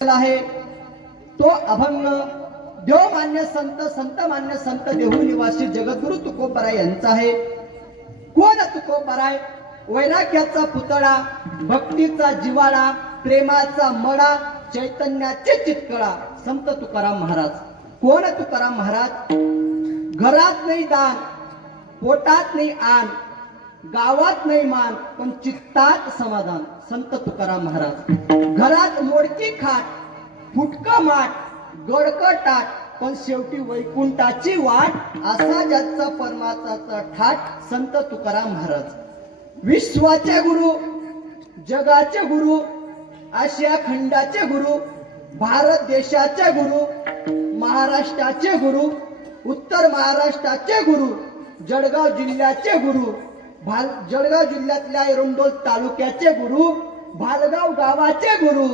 आहे तो अभंग देवमान्य संत संत मान्य संत देहू निवासी जगद्गुरु तुकोबराय यांचा आहे. कोण तुकोबराय? वैराग्याचा पुतळा, भक्तीचा जिवाळा, प्रेमाचा मडा, चैतन्याचे चितकळा संत तुकाराम महाराज. कोण तुकाराम महाराज? घरात नाही दान, पोटात नाही आन, गावात नाही मान, पण चित्तात समाधान संत तुकाराम महाराज. घरात मोडकी खाट, फुटका माठ, गडकं टाट, पण शेवटी वैकुंठाची वाट, असा ज्याचा परमात्माचा ठाट संत तुकाराम महाराज. विश्वाचे गुरु, जगाचे गुरु, आशिया खंडाचे गुरु, भारत देशाचे गुरु, महाराष्ट्राचे गुरु, उत्तर महाराष्ट्राचे गुरु, जळगाव जिल्ह्याचे गुरु, जळगाव जिल्ह्यातल्या एरंडोल तालुक्याचे गुरु, भालगाव गावाचे गुरु,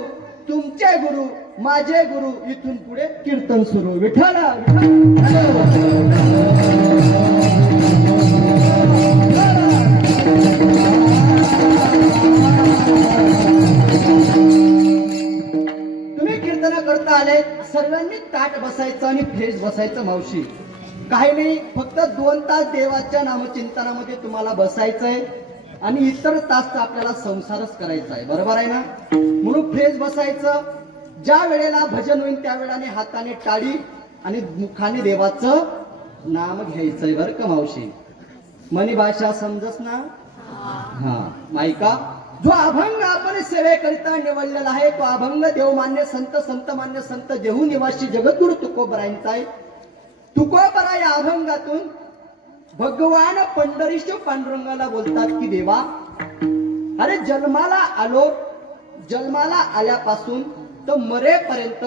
तुमचे गुरु, माझे गुरु. इथून पुढे कीर्तन सुरू. विठ्ठला तुम्ही कीर्तन करता आले, सर्वांनी ताट बसायचं आणि फ्रेश बसायचं. मावशी काही नाही, फक्त 2 तास देवाच्या नामचिंतनामध्ये तुम्हाला बसायचंय आणि इतर तास तर आपल्याला संसारच करायचा आहे. बरोबर आहे ना? म्हणून फ्रेश बसायचं. ज्या वेळेला भजन होईल त्या वेळाने हाताने टाळी आणि मुखाने देवाचं नाम घ्यायचंय. बरं का मावशी? मनी भाषा समजस ना? हा मायका. जो अभंग आपण सेवेकरिता निवडलेला आहे तो अभंग देवमान्य संत संत मान्य संत देहू निवासी जगद्गुरु तुकोबरायांचा आहे. तुकोबराय या अभंगातून भगवान पंढरीश पांडुरंगाला बोलतात की देवा, अरे जन्माला आलो, जन्माला आल्यापासून तर मरेपर्यंत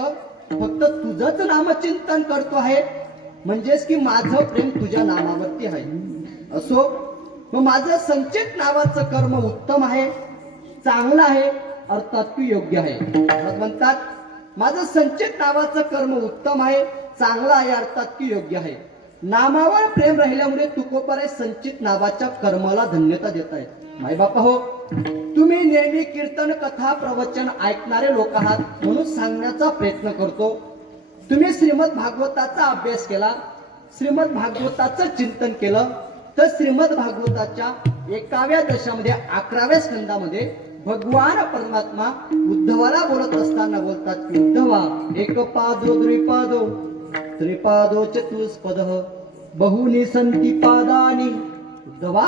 फक्त तुझंच नामचिंतन करतो आहे, म्हणजेच की माझं प्रेम तुझ्या नामावरती आहे. असो, मग माझं संचित नावाचं कर्म उत्तम आहे, चांगलं आहे, अर्थात की योग्य आहे. म्हणतात माझं संचित नावाचं कर्म उत्तम आहे, चांगलं आहे, अर्थात की योग्य आहे. नामावर प्रेम राहिल्यामुळे तुकोबराय संचित नावाच्या कर्माला धन्यता देत आहेत. माय बापा हो, तुम्ही नेहमी कीर्तन कथा प्रवचन ऐकणारे लोक आहात म्हणून सांगण्याचा प्रयत्न करतो. तुम्ही श्रीमद भागवताचा अभ्यास केला, श्रीमद भागवताचं चिंतन केलं, तर श्रीमद भागवताच्या 1व्या दशकामध्ये 11व्या स्कंदामध्ये भगवान परमात्मा उद्धवाला बोलत असताना बोलतात की उद्धवा, एक पादो द्विपादो त्रिपादो चतुष्पदः बहुनी संती पादानी. उद्धवा,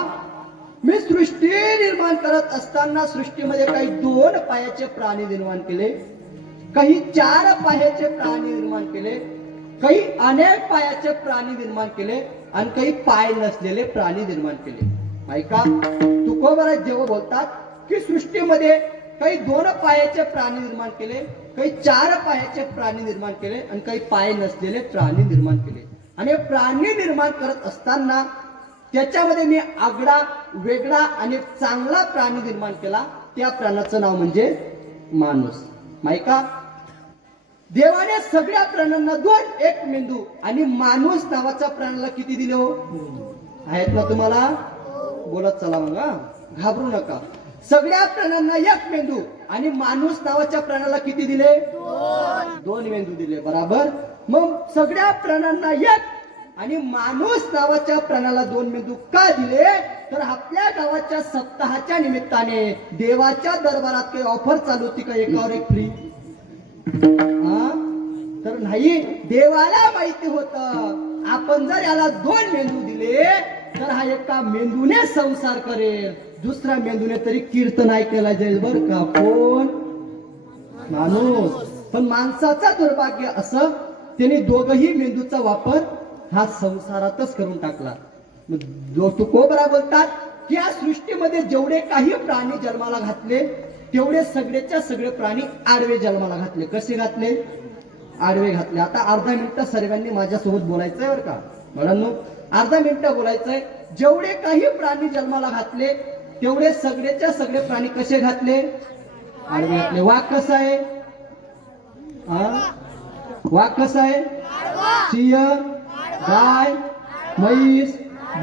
मी सृष्टी निर्माण करत असताना सृष्टीमध्ये काही 2 पायाचे प्राणी निर्माण केले, काही 4 पायाचे प्राणी निर्माण केले, काही अनेक पायाचे प्राणी निर्माण केले आणि काही पाय नसलेले प्राणी निर्माण केले. ऐका, तुकोबराय जेव्हा बोलतात की सृष्टीमध्ये काही 2 पायाचे प्राणी निर्माण केले, काही 4 पायाचे प्राणी निर्माण केले आणि काही पाय नसलेले प्राणी निर्माण केले. आणि प्राणी निर्माण करत असताना त्याच्यामध्ये मी आगळा वेगळा आणि चांगला प्राणी निर्माण केला. त्या प्राण्याचं नाव म्हणजे माणूस. मायका, देवाने सगळ्या प्राण्यांना 2 एक मेंदू आणि माणूस नावाच्या प्राण्याला किती दिले हो? आहेत ना तुम्हाला? बोलत चला मग, घाबरू नका. सगळ्या प्राण्यांना 1 मेंदू आणि माणूस नावाच्या प्राण्याला किती दिले? 2 मेंदू दिले. बराबर. मग सगळ्या प्राण्यांना 1 आणि माणूस नावाच्या प्राण्याला 2 मेंदू का दिले? तर आपल्या गावाच्या सप्ताहाच्या निमित्ताने देवाच्या दरबारात काही ऑफर चालू होती का एकावर एक फ्री? तर नाही. देवाला माहिती होतं आपण जर याला 2 मेंदू दिले तर हा एका मेंदूने संसार करेल, दुसऱ्या मेंदूने तरी कीर्तन ऐकायला जाईल. बर का? कोण? माणूस. पण माणसाचा दुर्भाग्य असं, त्याने दोघही मेंदूचा वापर हा संसारातच करून टाकला. तुकोबराय बोलतात की या सृष्टीमध्ये जेवढे काही प्राणी जन्माला घातले तेवढे सगळेच्या सगळे प्राणी आडवे जन्माला घातले. कसे घातले? आडवे घातले. आता अर्धा मिनिट सर्वांनी माझ्यासोबत बोलायचंय बरं का मुलांनो, अर्धा मिनिट बोलायचंय. जेवढे काही प्राणी जन्माला घातले तेवढे सगळेच्या सगळे प्राणी कसे घातले? आडवे घातले. वाघ कसा आहे? वाघ कसा आहे? सिंह, गाय, म्हैस,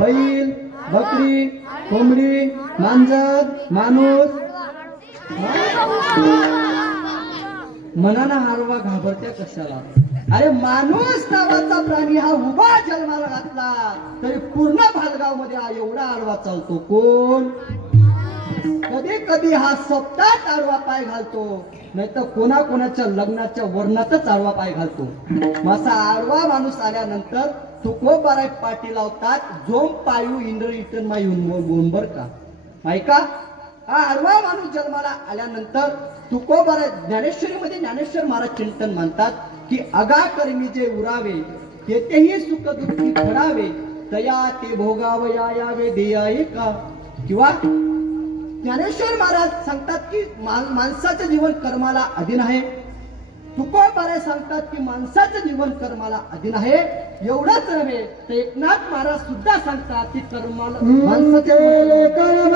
बैल, बकरी, कोंबडी, मांजर, माणूस. मनानं आडवा घाबरत्या कशाला? अरे माणूस नावाचा प्राणी हा उभा जन्माला घातला तरी पूर्ण भालगाव मध्ये हा एवढा आडवा चालतो. कोण? कधी कधी हा सप्ताहात आडवा पाय घालतो, नाही तर कोणाच्या लग्नाच्या वर्णातच आडवा पाय घालतो. असा आडवा माणूस आल्यानंतर तुकोबाराय पाठी लावतात, जोम पायू इंद्र इटन माय येऊन बर का. ऐका, हा आडवा माणूस जन्माला आल्यानंतर तुकोबाराय ज्ञानेश्वरीमध्ये ज्ञानेश्वर महाराज चिंतन म्हणतात की अगा कर्मी जे उरावे तेथेही सुख दुःखी घडावे, तया ते भोगावया यावे देयाये का. किंवा ज्ञानेश्वर महाराज सांगतात की माणसाचं जीवन कर्माला अधीन आहे. तुकोबाराय सांगतात की माणसाचं जीवन कर्माला अधीन आहे. एवढंच नव्हे तर एकनाथ महाराज सुद्धा सांगतात की कर्माला माणसाचे कर्म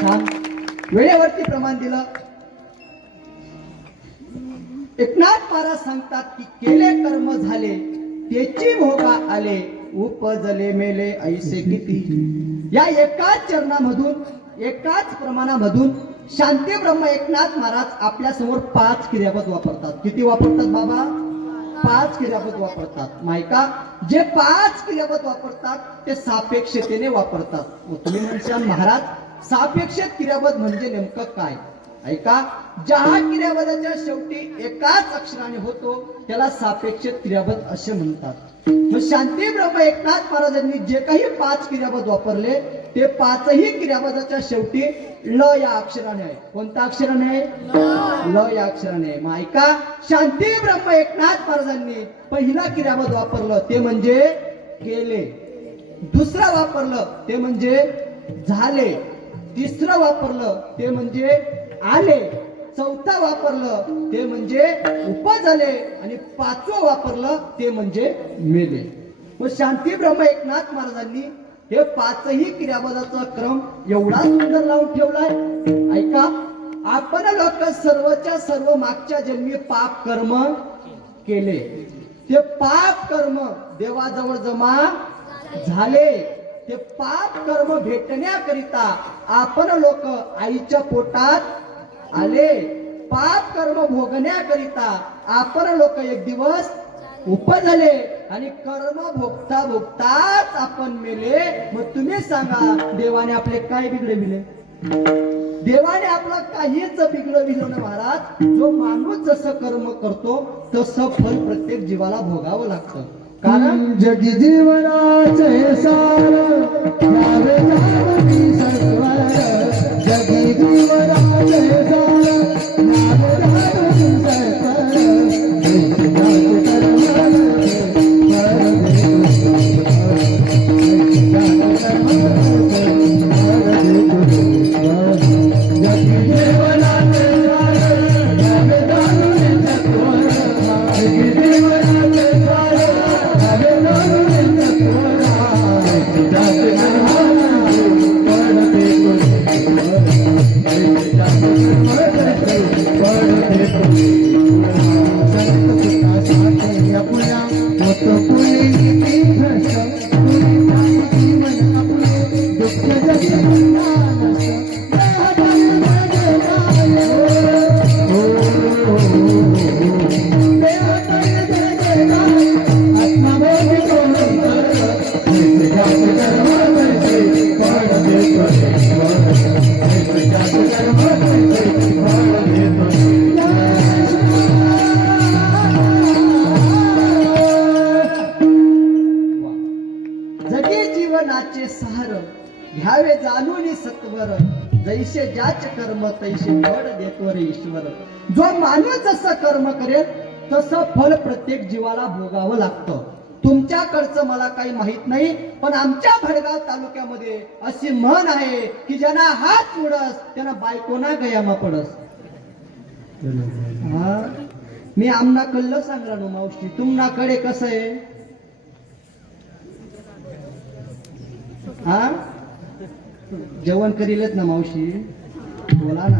छान वेळेवरती प्रमाण दिलं. एकनाथ महाराज सांगतात की केले कर्म झाले त्याची भोगा आले, उपजले मेले ऐसे किती. या एकाच चरणामधून एकाच प्रमाणामधून शांती ब्रह्म एकनाथ महाराज आपल्या समोर 5 क्रियापद वापरतात. किती वापरतात बाबा? 5 क्रियापद वापरतात. मायका, जे 5 क्रियापद वापरतात ते सापेक्षतेने वापरतात. तुम्ही म्हणशाल महाराज सापेक्ष क्रियापद म्हणजे नेमकं काय? ऐका, ज्या क्रियापदाच्या शेवटी एकाच अक्षराने होतो त्याला सापेक्ष क्रियापद असे म्हणतात. मग शांती ब्रह्म एकनाथ महाराजांनी जे काही 5 क्रियापद वापरले ते 5ही क्रियापदाच्या शेवटी ल या अक्षराने आहे. कोणत्या अक्षराने आहे? ल या अक्षराने आहे. मग ऐका, शांती ब्रह्म एकनाथ महाराजांनी पहिला क्रियापद वापरलं ते म्हणजे केले, दुसरं वापरलं ते म्हणजे झाले, तिसरं वापरलं ते म्हणजे आले, चौथा वापरलं ते म्हणजे उपजले आणि 5वं वापरलं ते म्हणजे मेले. मग शांती ब्रह्म एकनाथ महाराजांनी हे 5ही क्रियापदाचा क्रम एवढा सुंदर लावून ठेवलाय. ऐका, आपण लोक सर्वच्या सर्व मागच्या जन्मी पाप कर्म केले, ते पाप कर्म देवाजवळ जमा झाले. ते पाप कर्म भेटण्याकरिता आपण लोक आईच्या पोटात आले. पाप कर्म भोगण्याकरिता आपण लोक एक दिवस उपजले आणि कर्म भोगता भोगताच आपण मेले. मग तुम्ही सांगा, देवाने आपले काय बिघडविले? देवाने आपला काहीच बिघडविलं ना महाराज. जो माणूस जसं कर्म करतो तसं फल प्रत्येक जीवाला भोगावं लागतं. कारण जगी जीवनाचे सार यावे जाणवी सत्वर, जगी जीवनाचे सार यावे जाणवी सत्वर, जीवनाचे सार घ्यावे जाणून सत्वर जैसे ज्याचे कर्म तैसे फळ देतो रे ईश्वर. जो माणूस जसं कर्म करेल तसं फळ प्रत्येक जीवाला भोगावं लागतं. तुमच्याकडचं मला काही माहित नाही, पण आमच्या भडगाव तालुक्यामध्ये अशी म्हण आहे की ज्यांना हात उडस त्यांना बायकोना गयामा पडस. हा मी आमना कल्लं सांगला नो मावशी, तुमनाकडे कसं आहे? हा जेवण करीलच ना मावशी, बोला ना.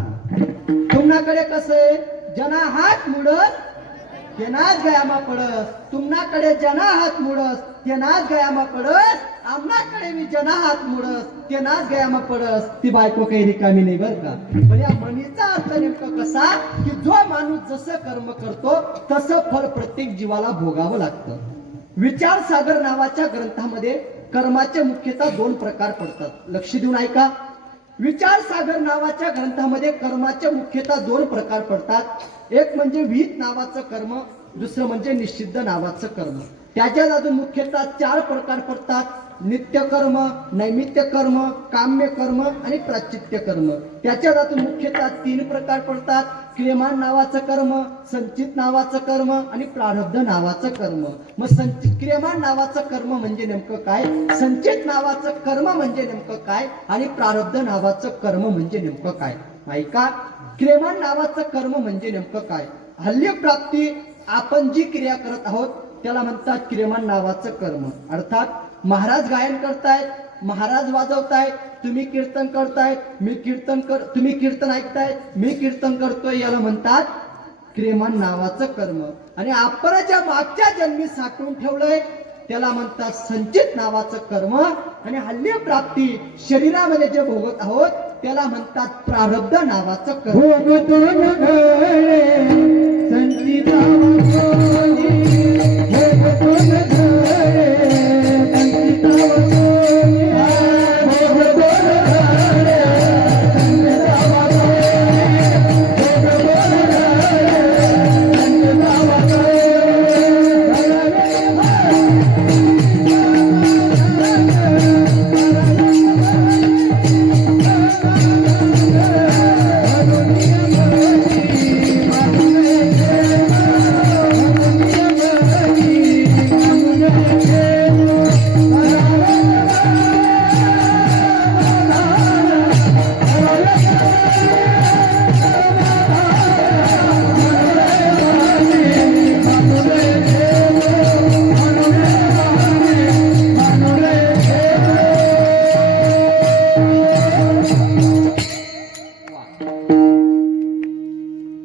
तुमनाकडे कसं आहे? जना हात मुडस तेनाच गयामा पडस. तुमनाकडे जना हात मुडस तेनाच गयामा पडस. आमनाकडे मी जना हात मुडस तेनाच गयामा पडस. ती बायको काही रिकामी नाही बर का. पण या म्हणीचा अर्थ नेमका कसा की जो माणूस जसं कर्म करतो तसं फळ प्रत्येक जीवाला भोगावं लागतं. विचारसागर नावाच्या ग्रंथामध्ये कर्माचे मुख्यतः 2 प्रकार पडतात. लक्ष देऊन ऐका. विचारसागर नावाच्या ग्रंथामध्ये कर्माचे मुख्यतः 2 प्रकार पडतात. एक म्हणजे विहित नावाचं कर्म, दुसरं म्हणजे निषिद्ध नावाचं कर्म. त्याच्यात अजून मुख्यतः 4 प्रकार पडतात. नित्य कर्म, नैमित्य कर्म, काम्य कर्म आणि प्राचित्य कर्म. त्याच्यात अजून मुख्यतः 3 प्रकार पडतात. क्रियमान नावाचं कर्म, संचित नावाचं कर्म आणि प्रारब्ध नावाचं कर्म. मग संचित क्रियमान नावाचं कर्म म्हणजे नेमकं काय, संचित नावाचं कर्म म्हणजे नेमकं काय आणि प्रारब्ध नावाचं कर्म म्हणजे नेमकं काय ऐका. क्रियमान नावाचं कर्म म्हणजे नेमकं काय? हल्ली प्राप्ती आपण जी क्रिया करत आहोत त्याला म्हणतात क्रियमान नावाचं कर्म. अर्थात महाराज गायन करतायत, महाराज वाजवतायत, तुम्ही कीर्तन करतायत, तुम्ही कीर्तन ऐकतायत, मी कीर्तन करतोय, याला म्हणतात क्रियमान नावाचं कर्म. आणि आपण ज्या मागच्या जन्मी साठवून ठेवलंय त्याला म्हणतात संचित नावाचं कर्म. आणि हल्ली प्राप्ती शरीरामध्ये जे भोगत आहोत त्याला म्हणतात प्रारब्ध नावाचं कर्म.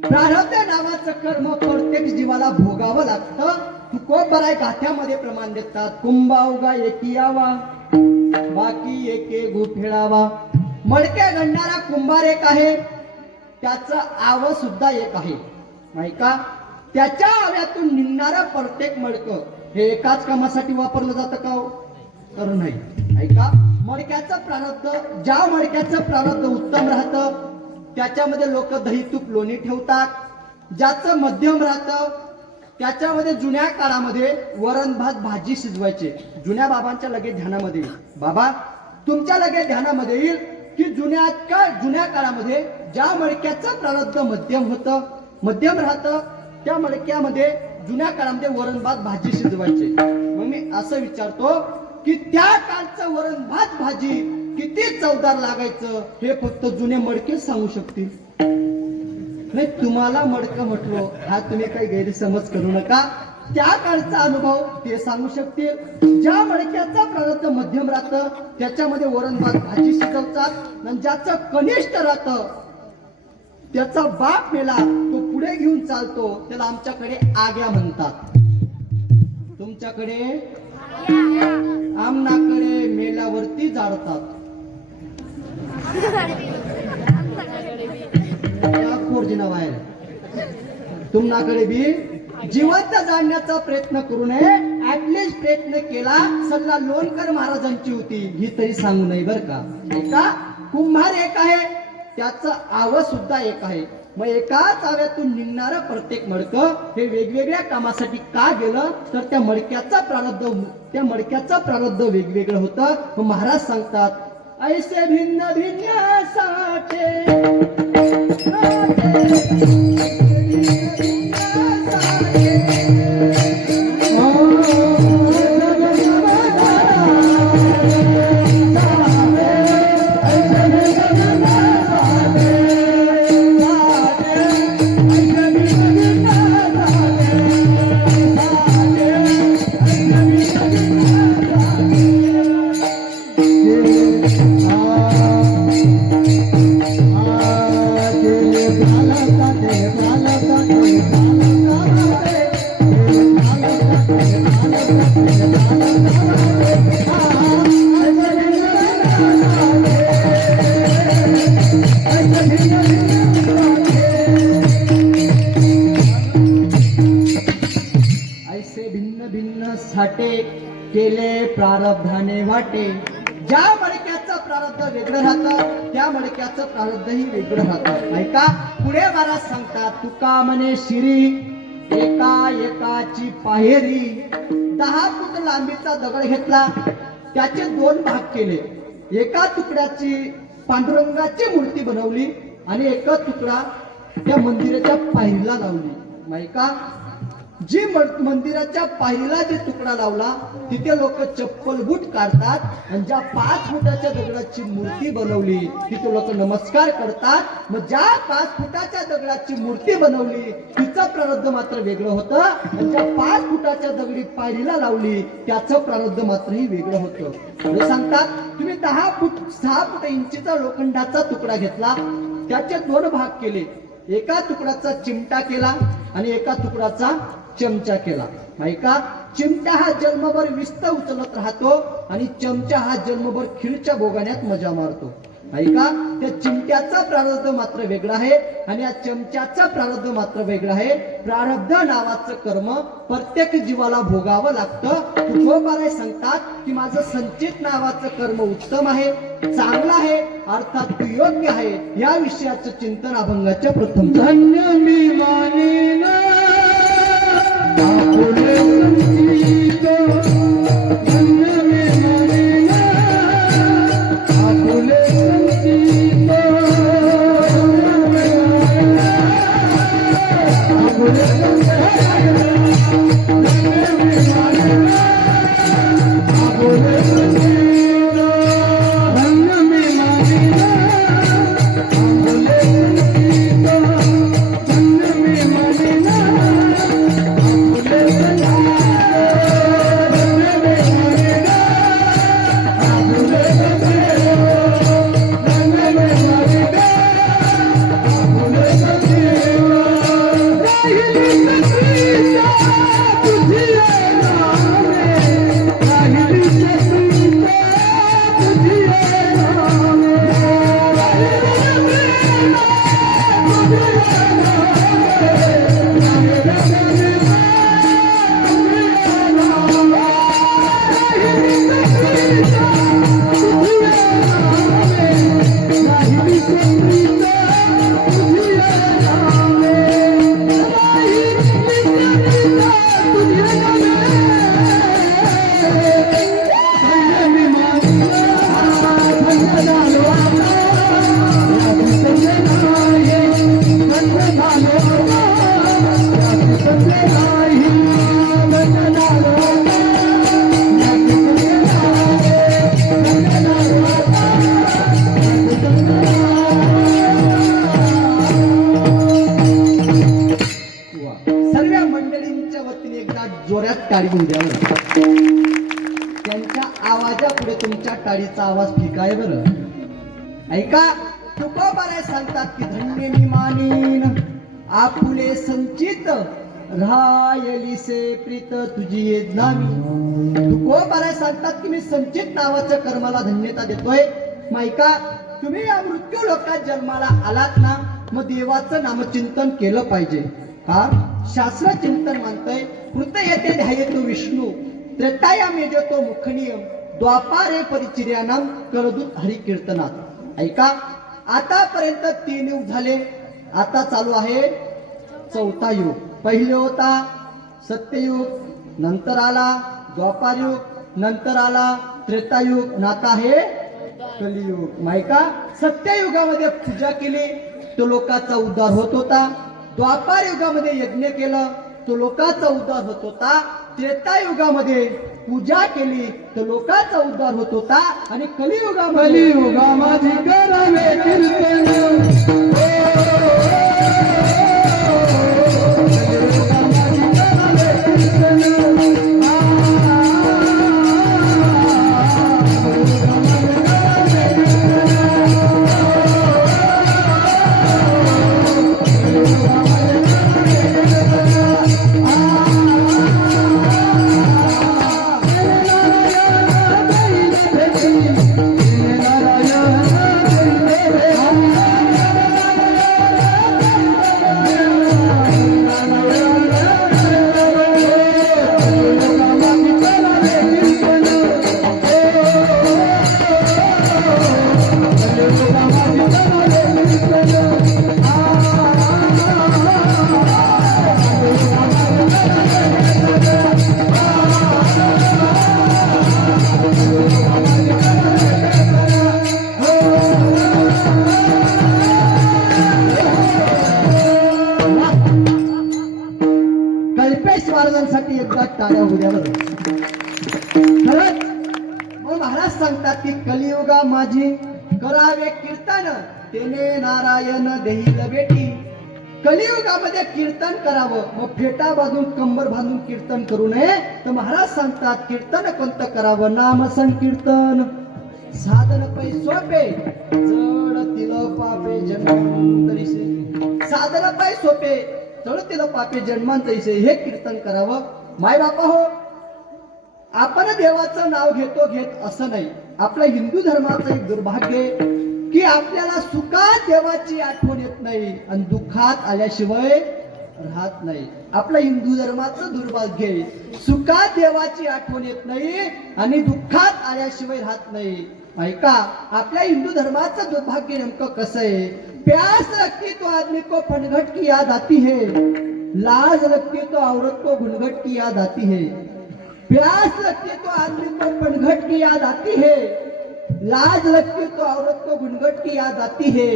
प्रारब्ध नावाचं कर्म प्रत्येक जीवाला भोगावं लागतं. तुकोबराय गाथ्यामध्ये प्रमाण देतात. कुंभावगा एकी यावा बाकी एके गुफेळावा. मडके गणणारा कुंभार एक आहे, त्याचं आव सुद्धा एक आहे नाही का. त्याच्या आव्यातून निघणारं प्रत्येक मडकं हे एकाच कामासाठी वापरलं जातं का हो? तर नाही ऐका. मडक्याचं प्रारब्ध, ज्या मडक्याचं प्रारब्ध उत्तम राहतं त्याच्यामध्ये लोक दही तूप लोणी ठेवतात. ज्याचं मध्यम राहतं त्याच्यामध्ये जुन्या काळामध्ये वरण भात भाजी शिजवायचे. जुन्या बाबांच्या लगेच ध्यानामध्ये येईल, बाबा तुमच्या लगेच ध्यानामध्ये येईल की जुन्या काळामध्ये ज्या मडक्याचं प्रारब्ध मध्यम राहतं त्या मडक्यामध्ये जुन्या काळामध्ये वरण भात भाजी शिजवायचे. मग मी असं विचारतो की त्या काळचं वरण भात भाजी किती चवदार लागायचं हे फक्त जुने मडकेच सांगू शकतील. नाही तुम्हाला मडकं म्हटलो हा तुम्ही काही गैरसमज करू नका. त्या काळचा अनुभव ते सांगू शकतील. ज्या मडक्याचा प्रारब्ध मध्यम राहतं त्याच्यामध्ये वरण भात भाजी शिजवतात. आणि ज्याचं कनिष्ठ राहतं त्याचा बाप मेला तो पुढे घेऊन चालतो त्याला आमच्याकडे आग्या म्हणतात. तुमच्याकडे आमनाकडे मेल्यावरती जाळतात. तुमनाकडे बी जिवंत जाणण्याचा प्रयत्न करू नये. ऍटलिस्ट प्रयत्न केला. सल्ला लोणकर महाराजांची होती ही तरी सांगू नये बर का. एका कुंभार एक आहे, त्याचं आव सुद्धा एक आहे. मग एकाच आव्यातून निघणारं प्रत्येक मडकं हे वेगवेगळ्या कामासाठी का गेलं तर त्या मडक्याचं प्रारब्ध वेगवेगळं होतं. मग महाराज सांगतात ऐसे भिन्न भिन्न साठे ऐसे भिन्न भिन्न साठे केले प्रारब्धाने वाटे. ज्या मडक्याचं प्रारब्ध वेगळं राहतं त्या मडक्याचं प्रारब्धही वेगळं राहतं. ऐका पुढे महाराज सांगतात तुका म्हणे शिरी एका एकाची पाहेरी. 10 फूट लांबीचा दगड घेतला त्याचे 2 भाग केले. एका तुकड्याची पांडुरंगाची मूर्ती बनवली आणि एका तुकडा त्या मंदिराच्या पायरीला लावली. ऐका जी मंदिराच्या पायरीला जे तुकडा लावला तिथे लोक चप्पल बूट काढतात आणि ज्या 5 फुटाच्या दगडाची मूर्ती बनवली तिथे लोक नमस्कार करतात. मग ज्या 5 फुटाच्या दगडाची मूर्ती बनवली तिचं प्रारब्ध मात्र वेगळं होतं आणि ज्या 5 फुटाच्या दगडी पायरीला लावली त्याचं प्रारब्ध मात्रही वेगळं होतं. पुढे सांगतात तुम्ही 10 फूट 6 फूट इंचीचा लोखंडाचा तुकडा घेतला त्याचे 2 भाग केले. एका तुकड्याचा चिमटा केला आणि एका तुकड्याचा चमचा केला. ऐका चिमटा हा जन्मभर विस्त उचलत राहतो आणि चमचा हा जन्मभर खीरच्या बोगाण्यात मजा मारतो. ऐका त्या चिमट्याचा प्रारब्ध मात्र वेगळा आहे आणि या चमच्याचा प्रारब्ध मात्र वेगळा आहे. प्रारब्ध नावाचं कर्म प्रत्येक जीवाला भोगावं लागतं. तुकोबाराय सांगतात की माझं संचित नावाचं कर्म उत्तम आहे चांगलं आहे अर्थात तू योग्य आहे. या विषयाचं चिंतन अभंगाच्या प्रथम धन्य मी मानेन आपुले संचित. धन्य मी मानेन आपुले संचित. आपुले संचित. धन्य मी मानेन आपुले संचित. धन्य मी मानेन आपुले संचित. धन्य मी मानेन जोरात टाळी घेऊन द्या. त्यांच्या आवाजापुढे तुमच्या टाळीचा आवाज फिका आहे बरं. ऐका तुकोबाराय सांगतात की धन्य मी मानीन आपुले संचित रायलीसे प्रीत तुझी नामी. तुकोबाराय सांगतात की मी संचित नावाच्या कर्माला धन्यता देतोय. ऐका तुम्ही या मृत्यू लोकात जन्माला आलात ना मग देवाचं नामचिंतन केलं पाहिजे. हा शास्त्र चिंतन म्हणतंय कृत येते ध्यायतो विष्णू त्रेताया मेजतो मुखनियम द्वापारे परिचिर्यानाम करदूत हरिकीर्तनात. ऐका आतापर्यंत 3 युग झाले आता चालू आहे चौथा युग. पहिले होता सत्ययुग, नंतर आला द्वापारयुग, नंतर आला त्रेतायुग, आणि आता आहे कलियुग. माहिका सत्ययुगामध्ये पूजा केली तो लोकांचा उद्धार होत होता. द्वापार युगामध्ये यज्ञ केलं तो लोकांचा उद्धार होत होता. त्रेतायुगामध्ये पूजा केली तर लोकांचा उद्धार होत होता. आणि कलियुगामध्ये कलियुगा माझी करावे कीर्तन. कल्पेश महाराजांसाठी एकदा टाळ्या उद्या बरं. खरंच मग महाराज सांगतात की कलियुगा माझी करावे कीर्तन, तेने नारायण देईल भेटी. कलियुगामध्ये कीर्तन करावं, मग फेटा बांधून कंबर बांधून कीर्तन करू नये. तर महाराज सांगतात कीर्तन कोणतं करावं? नाम संकीर्तन. साधन पै सोपे जड तिल पापे जन्मांतरीसे. साधन पै सोपे जड तिल पापे जन्मांतरीसे. हे कीर्तन करावं. माय बापा हो, आपण देवाचं नाव घेत असं नाही. आपल्या हिंदू धर्माचं एक दुर्भाग्य आहे की आपल्याला सुखात देवाची आठवण येत नाही आणि दुःखात आल्याशिवाय राहत नाही. आपल्या हिंदू धर्माचं दुर्भाग्य आहे. सुखात देवाची आठवण येत नाही आणि दुःखात आल्याशिवाय राहत नाही. ऐका, आपल्या हिंदू धर्माचं दुर्भाग्य नेमकं कसं आहे? प्यास लगती तो आदमी को फनघट की याद आती है, लाज लगती तो औरत को घुनघट की याद आती है. प्यास लगती तो आदमी को फनघट की याद आती है, लाज लगती तो औरत को घुनघट की याद आती है.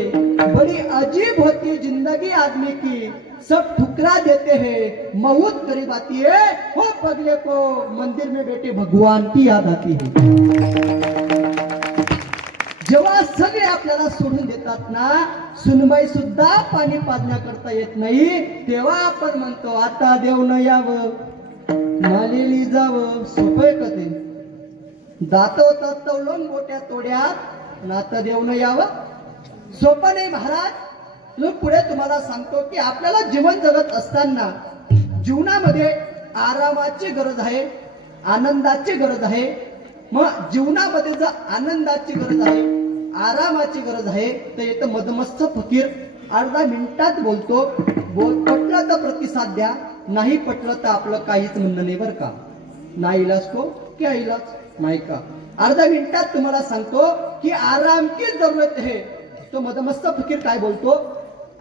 बड़ी अजीब होती जिंदगी आदमी की, सब ठुकरा देते हैं, मौत करीब आती है. हो पगले को मंदिर में बैठे भगवान की याद आती है. जेव्हा सगळे आपल्याला सोडून देतात ना, सुनबाई सुद्धा पाणी पाजण्या करता येत नाही, तेव्हा आपण म्हणतो आता देव न यावं, मालेली जावं. सोपय का ते? दात होतात तवलून मोठ्या तोड्यात, नातं देव न यावं सोपं नाही. महाराज पुढे तुम्हाला सांगतो की आपल्याला जीवन जगत असताना जीवनामध्ये आरामाची गरज आहे, आनंदाची गरज आहे. मग जीवनामध्ये जर आनंदाची गरज आहे, आरामाची गरज आहे, तर येतं मदमस्त फकीर अर्धा मिनिटात बोलतो. पटलं तर प्रतिसाद द्या, नाही पटलं तर आपलं काहीच म्हणणं नाही बरं का. नाही इलाज तो क्या इलाज. माहिका अर्धा मिनिटात तुम्हाला सांगतो की आराम की जरूरत है. तो मदमस्त फकीर काय बोलतो?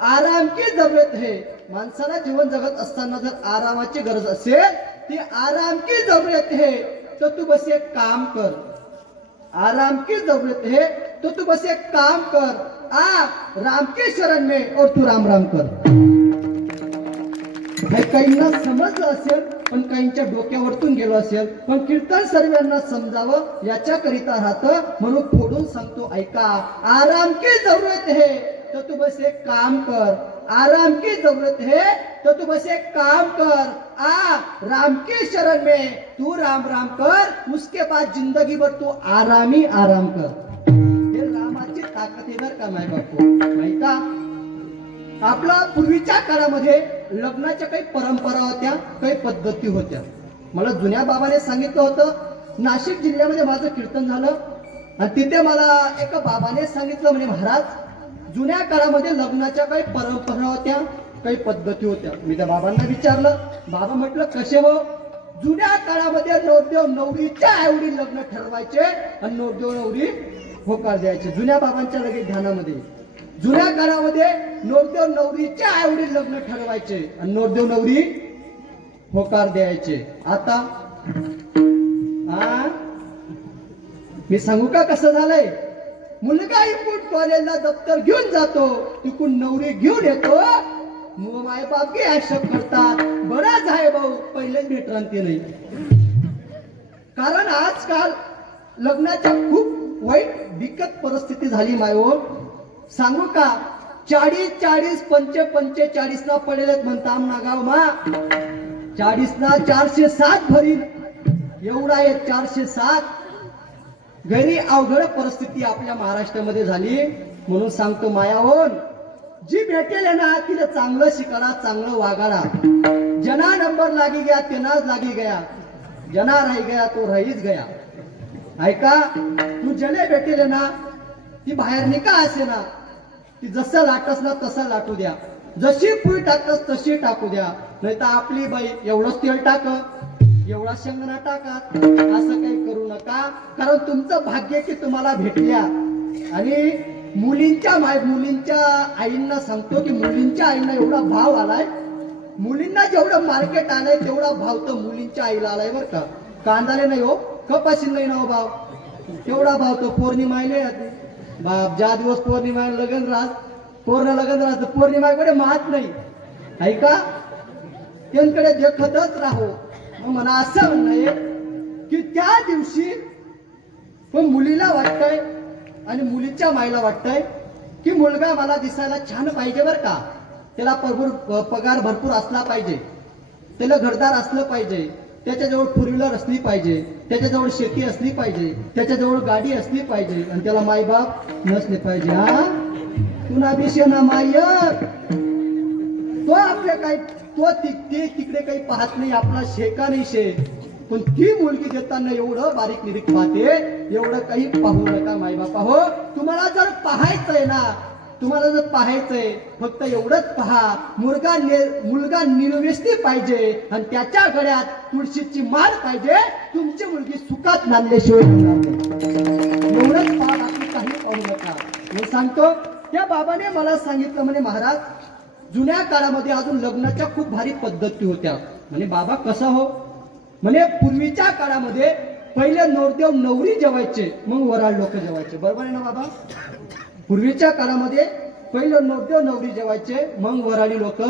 आराम की जरूरत है. माणसाला जीवन जगत असताना जर आरामाची गरज असेल, ती आराम की जरूरत है, तो तू बस एक काम कर. आराम की जरूरत है तो तू बस एक काम कर. राम के शरण में और तू राम राम कर. हे काहींना समजलं असेल, पण काहींच्या डोक्यावरतून गेलो असेल. पण कीर्तन सर्वांना समजावं याच्याकरिता राहतं, म्हणून फोडून सांगतो ऐका. आराम की जरूरत है तो तू बस एक काम कर. आराम की जरूरत है तो तू बस एक काम कर. राम के शरण में तू राम राम कर. उसके बाद जिंदगी भर तू आरामी आराम कर. हे रामाची ताकद आहे बरं का माय बापू. माहिती का? आपला पूर्वीच्या काळामध्ये लग्नाच्या काही परंपरा होत्या, काही पद्धती होत्या. मला जुन्या बाबाने सांगितलं होतं, नाशिक जिल्ह्यामध्ये माझं कीर्तन झालं आणि तिथे मला एका बाबाने सांगितलं, म्हणे महाराज जुन्या काळामध्ये लग्नाच्या काही परंपरा होत्या, काही पद्धती होत्या. मी त्या बाबांना विचारलं. बाबा म्हटलं कसे हो? जुन्या काळामध्ये नवरदेव नवरीच्या आवडी लग्न ठरवायचे आणि नवरदेव नवरी होकार द्यायचे. जुन्या बाबांच्या लगेच ध्यानामध्ये जुन्या काळामध्ये नवरदेव नवरीच्या आईवडील लग्न ठरवायचे आणि नवरदेव नवरी होकार द्यायचे. आता मी सांगू का कसं झालंय? मुलगा इकडून कॉलेजला दप्तर घेऊन जातो, तिकडून नवरी घेऊन येतो, माय बाप गे ऍक्सेप्ट करतात. बराच आहे भाऊ, पहिलेच भेटरांती नाही. कारण आजकाल लग्नाच्या खूप वाईट बिकट परिस्थिती झाली मायो. सांगू का? 40 45 ना पडेलेत म्हणता आमना गाव मा. 40 ना 407 भरील एवढा आहे. 407 घरी अवघड परिस्थिती आपल्या महाराष्ट्रामध्ये झाली. म्हणून सांगतो मायावर, जी भेटेल ना तिला चांगलं शिकाडा, चांगलं वागाडा. जना नंबर लागी गया तेनाच लागी गया, जना राही गया तो राहीच गया. ऐका, तू जले भेटेल ना ती बाहेर निका असे ना, ती जसं लाटस ना तसं लाटू द्या, जशी पुई टाकस तशी टाकू द्या. नाही तर आपली बाई एवढंच तेल टाक, एवढा शेंगणा टाका, असं काही करू नका. कारण तुमचं भाग्य की तुम्हाला भेटल्या. आणि मुलींच्या आईंना सांगतो की मुलींच्या आईंना एवढा भाव आलाय, मुलींना जेवढं मार्केट आलंय तेवढा भाव तर मुलींच्या आईला आलाय बरं का. कांदाले नाही हो, कपाशी नाही ना हो भाव, तेवढा भाव तो पौर्णिमा नाही बाप. ज्या दिवस पौर्णिमा लगन राहत पौर्णिमाकडे माहत नाही. ऐका, त्यांकडे देखतच राहो. मग मला असं म्हणणं आहे की त्या दिवशी पण मुलीला वाटतंय आणि मुलीच्या माईला वाटतंय की मुलगा मला दिसायला छान पाहिजे बरं का, त्याला पगार भरपूर असला पाहिजे, त्याला घरदार असलं पाहिजे, त्याच्याजवळ फोर व्हीलर असली पाहिजे, त्याच्याजवळ शेती असली पाहिजे, त्याच्याजवळ गाडी असली पाहिजे, आणि त्याला मायबाप नसले पाहिजे. हा तुला विषय ना माय, तो आपल्या काही तो तिकडे काही पाहत नाही, आपला शेका नाही शे. पण ती मुलगी देताना एवढं बारीक निरीक पाहते, एवढं काही पाहू नका मायबापा हो. तुम्हाला जर पाहायचंय ना, तुम्हाला जर पाहायचंय फक्त एवढंच पहा, मुलगा निर्व्यसनी पाहिजे आणि त्याच्या गळ्यात तुळशीची माळ पाहिजे. तुमची मुलगी सुखात नांदल्याशिवाय एवढंच पहा, बाकी काही पाहू नका. मी सांगतो त्या बाबाने मला सांगितलं म्हणे, महाराज जुन्या काळामध्ये अजून लग्नाच्या खूप भारी पद्धती होत्या. म्हणे बाबा कसं हो? म्हणे पूर्वीच्या काळामध्ये पहिले नवरदेव नवरी जेवायचे, मग वराड लोक जेवायचे. बरोबर आहे ना बाबा? पूर्वीच्या काळामध्ये पहिलं नवरदेव नवरी जेवायचे, मग वराडी लोक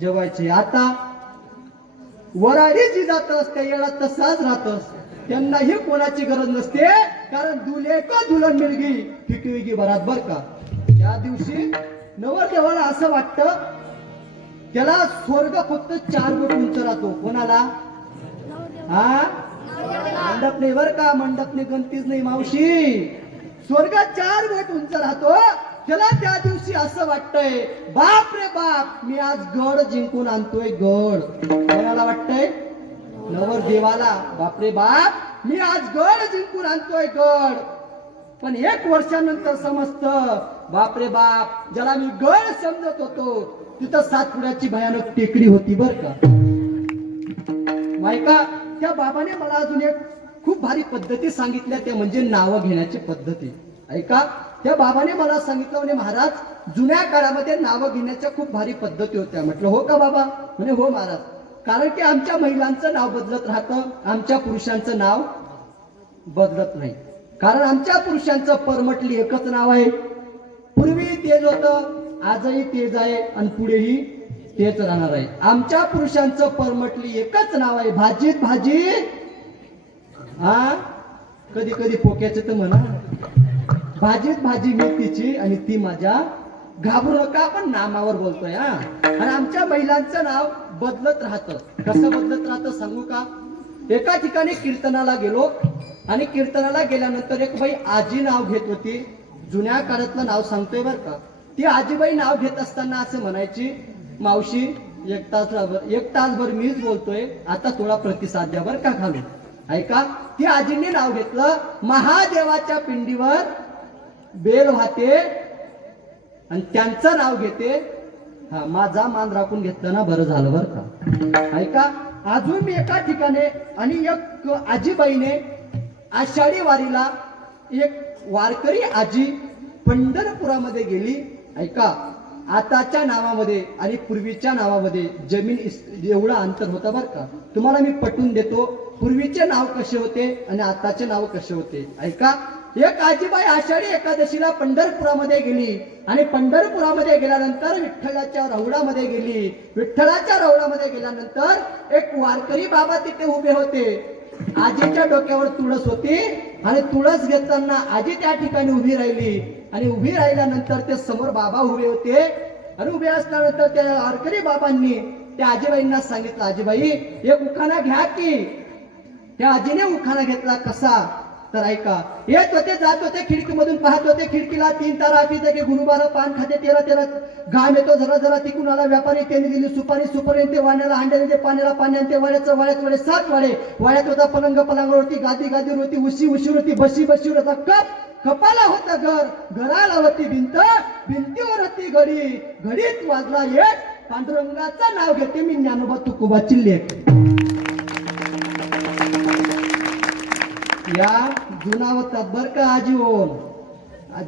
जेवायचे. आता वराडी जी जात असते याला तसाच राहतस, त्यांनाही कोणाची गरज नसते. कारण दुले का दुल्हन मिळगी फिकवेगी बरात बर का. त्या दिवशी नवरदेवाला असं वाटतं त्याला स्वर्ग फक्त 4 बोट उंच राहतो. कोणाला? मंडप नाही बर का, मंडप नाही, गणतीच नाही मावशी. स्वर्ग 4 बोट उंच राहतो. त्याला त्या दिवशी असं वाटतंय, बाप रे बाप, मी आज गड जिंकून आणतोय. गड कोणाला वाटतंय? नवरदेवाला. बाप रे बाप, मी आज गड जिंकून आणतोय. गड. पण 1 वर्षानंतर समजतं, बाप रे बाप, ज्याला मी गड समजत होतो तिथं सातपुड्याची भयानक टेकडी होती बर का. मायका, त्या बाबाने मला अजून एक खूप भारी पद्धती सांगितल्या, त्या म्हणजे नावं घेण्याची पद्धती. ऐका, त्या बाबाने मला सांगितलं म्हणे, महाराज जुन्या काळामध्ये नावं घेण्याच्या खूप भारी पद्धती होत्या. म्हटलं हो का बाबा? म्हणे हो महाराज. कारण की आमच्या महिलांचं नाव बदलत राहतं, आमच्या पुरुषांचं नाव बदलत नाही. कारण आमच्या पुरुषांचं परमटली एकच नाव आहे. पूर्वी तेज होतं, आजही तेज आहे आणि पुढेही तेच राहणार आहे. आमच्या पुरुषांचं परमटली एकच नाव आहे, भाजीत भाजी. कधी कधी पोक्याचं तर म्हणा, भाजीत भाजी मेथीची आणि ती माझ्या. घाबरू नका, आपण नामावर बोलतोय. आणि आमच्या महिलांचं नाव बदलत राहतं. कसं बदलत राहतं सांगू का? एका ठिकाणी कीर्तनाला गेलो आणि कीर्तनाला गेल्यानंतर एक बाई आजी नाव घेत होती. जुन्या काळातलं नाव सांगतोय बर का. ती आजीबाई नाव घेत असताना असं म्हणायची, मावशी 1 तासभर मीच बोलतोय, आता थोडा प्रतिसाद द्या बर का खाली. ऐका, ती आजींनी नाव घेतलं, महादेवाच्या पिंडीवर बेल वाहते आणि त्यांचं नाव घेते. माझा मान राखून घेतलं ना, बरं झालं बर का. ऐका, अजून मी एका ठिकाणी आणि एक आजीबाईने आषाढी वारीला एक वारकरी आजी पंढरपुरामध्ये गेली. ऐका, आताच्या नावामध्ये आणि पूर्वीच्या नावामध्ये जमीन एवढं अंतर होतं बरं का. तुम्हाला मी पटवून देतो, पूर्वीचे नाव कसे होते आणि आताचे नाव कसे होते. ऐका, एक आजीबाई आषाढी एकादशीला पंढरपुरामध्ये गेली आणि पंढरपुरामध्ये गेल्यानंतर विठ्ठलाच्या रौडामध्ये गेली. विठ्ठलाच्या रौडामध्ये गेल्यानंतर एक वारकरी बाबा तिथे उभे होते. आजीच्या डोक्यावर तुळस होती आणि तुळस घेताना आजी त्या ठिकाणी उभी राहिली आणि उभी राहिल्यानंतर ते समोर बाबा उभे होते आणि उभे असल्यानंतर त्या वारकरी बाबांनी त्या आजीबाईंना सांगितलं, आजीबाई एक उखाणा घ्या की. त्या आजीने उखाणा घेतला. कसा तर ऐका, येत होते जात होते खिडकीमधून पाहत होते, खिडकीला 3 तारा पिते की गुरुबारा पान खाते 13 घाम येतो जरा जरा तिकून आला व्यापारी, त्याने दिली सुपारी, सुपारी ते वाण्याला, हांड्याने ते पाण्याला, पाण्याने ते वाड्याचं, वाड्यात वाडे 7 वाडे, वाड्यात होता पलंग, पलंगावरती गादी, गादीवर होती उशी, उशीवर होती बशी, बशीवर होता कप, कपाला होता घर, घराला होती भिंत, भिंतीवर होती घडी, घडीत वाजला एक, पांडुरंगाचं नाव घेते मी ज्ञानोबा तुकोबाची लेख. या जुनावतात बर का आजी ओम,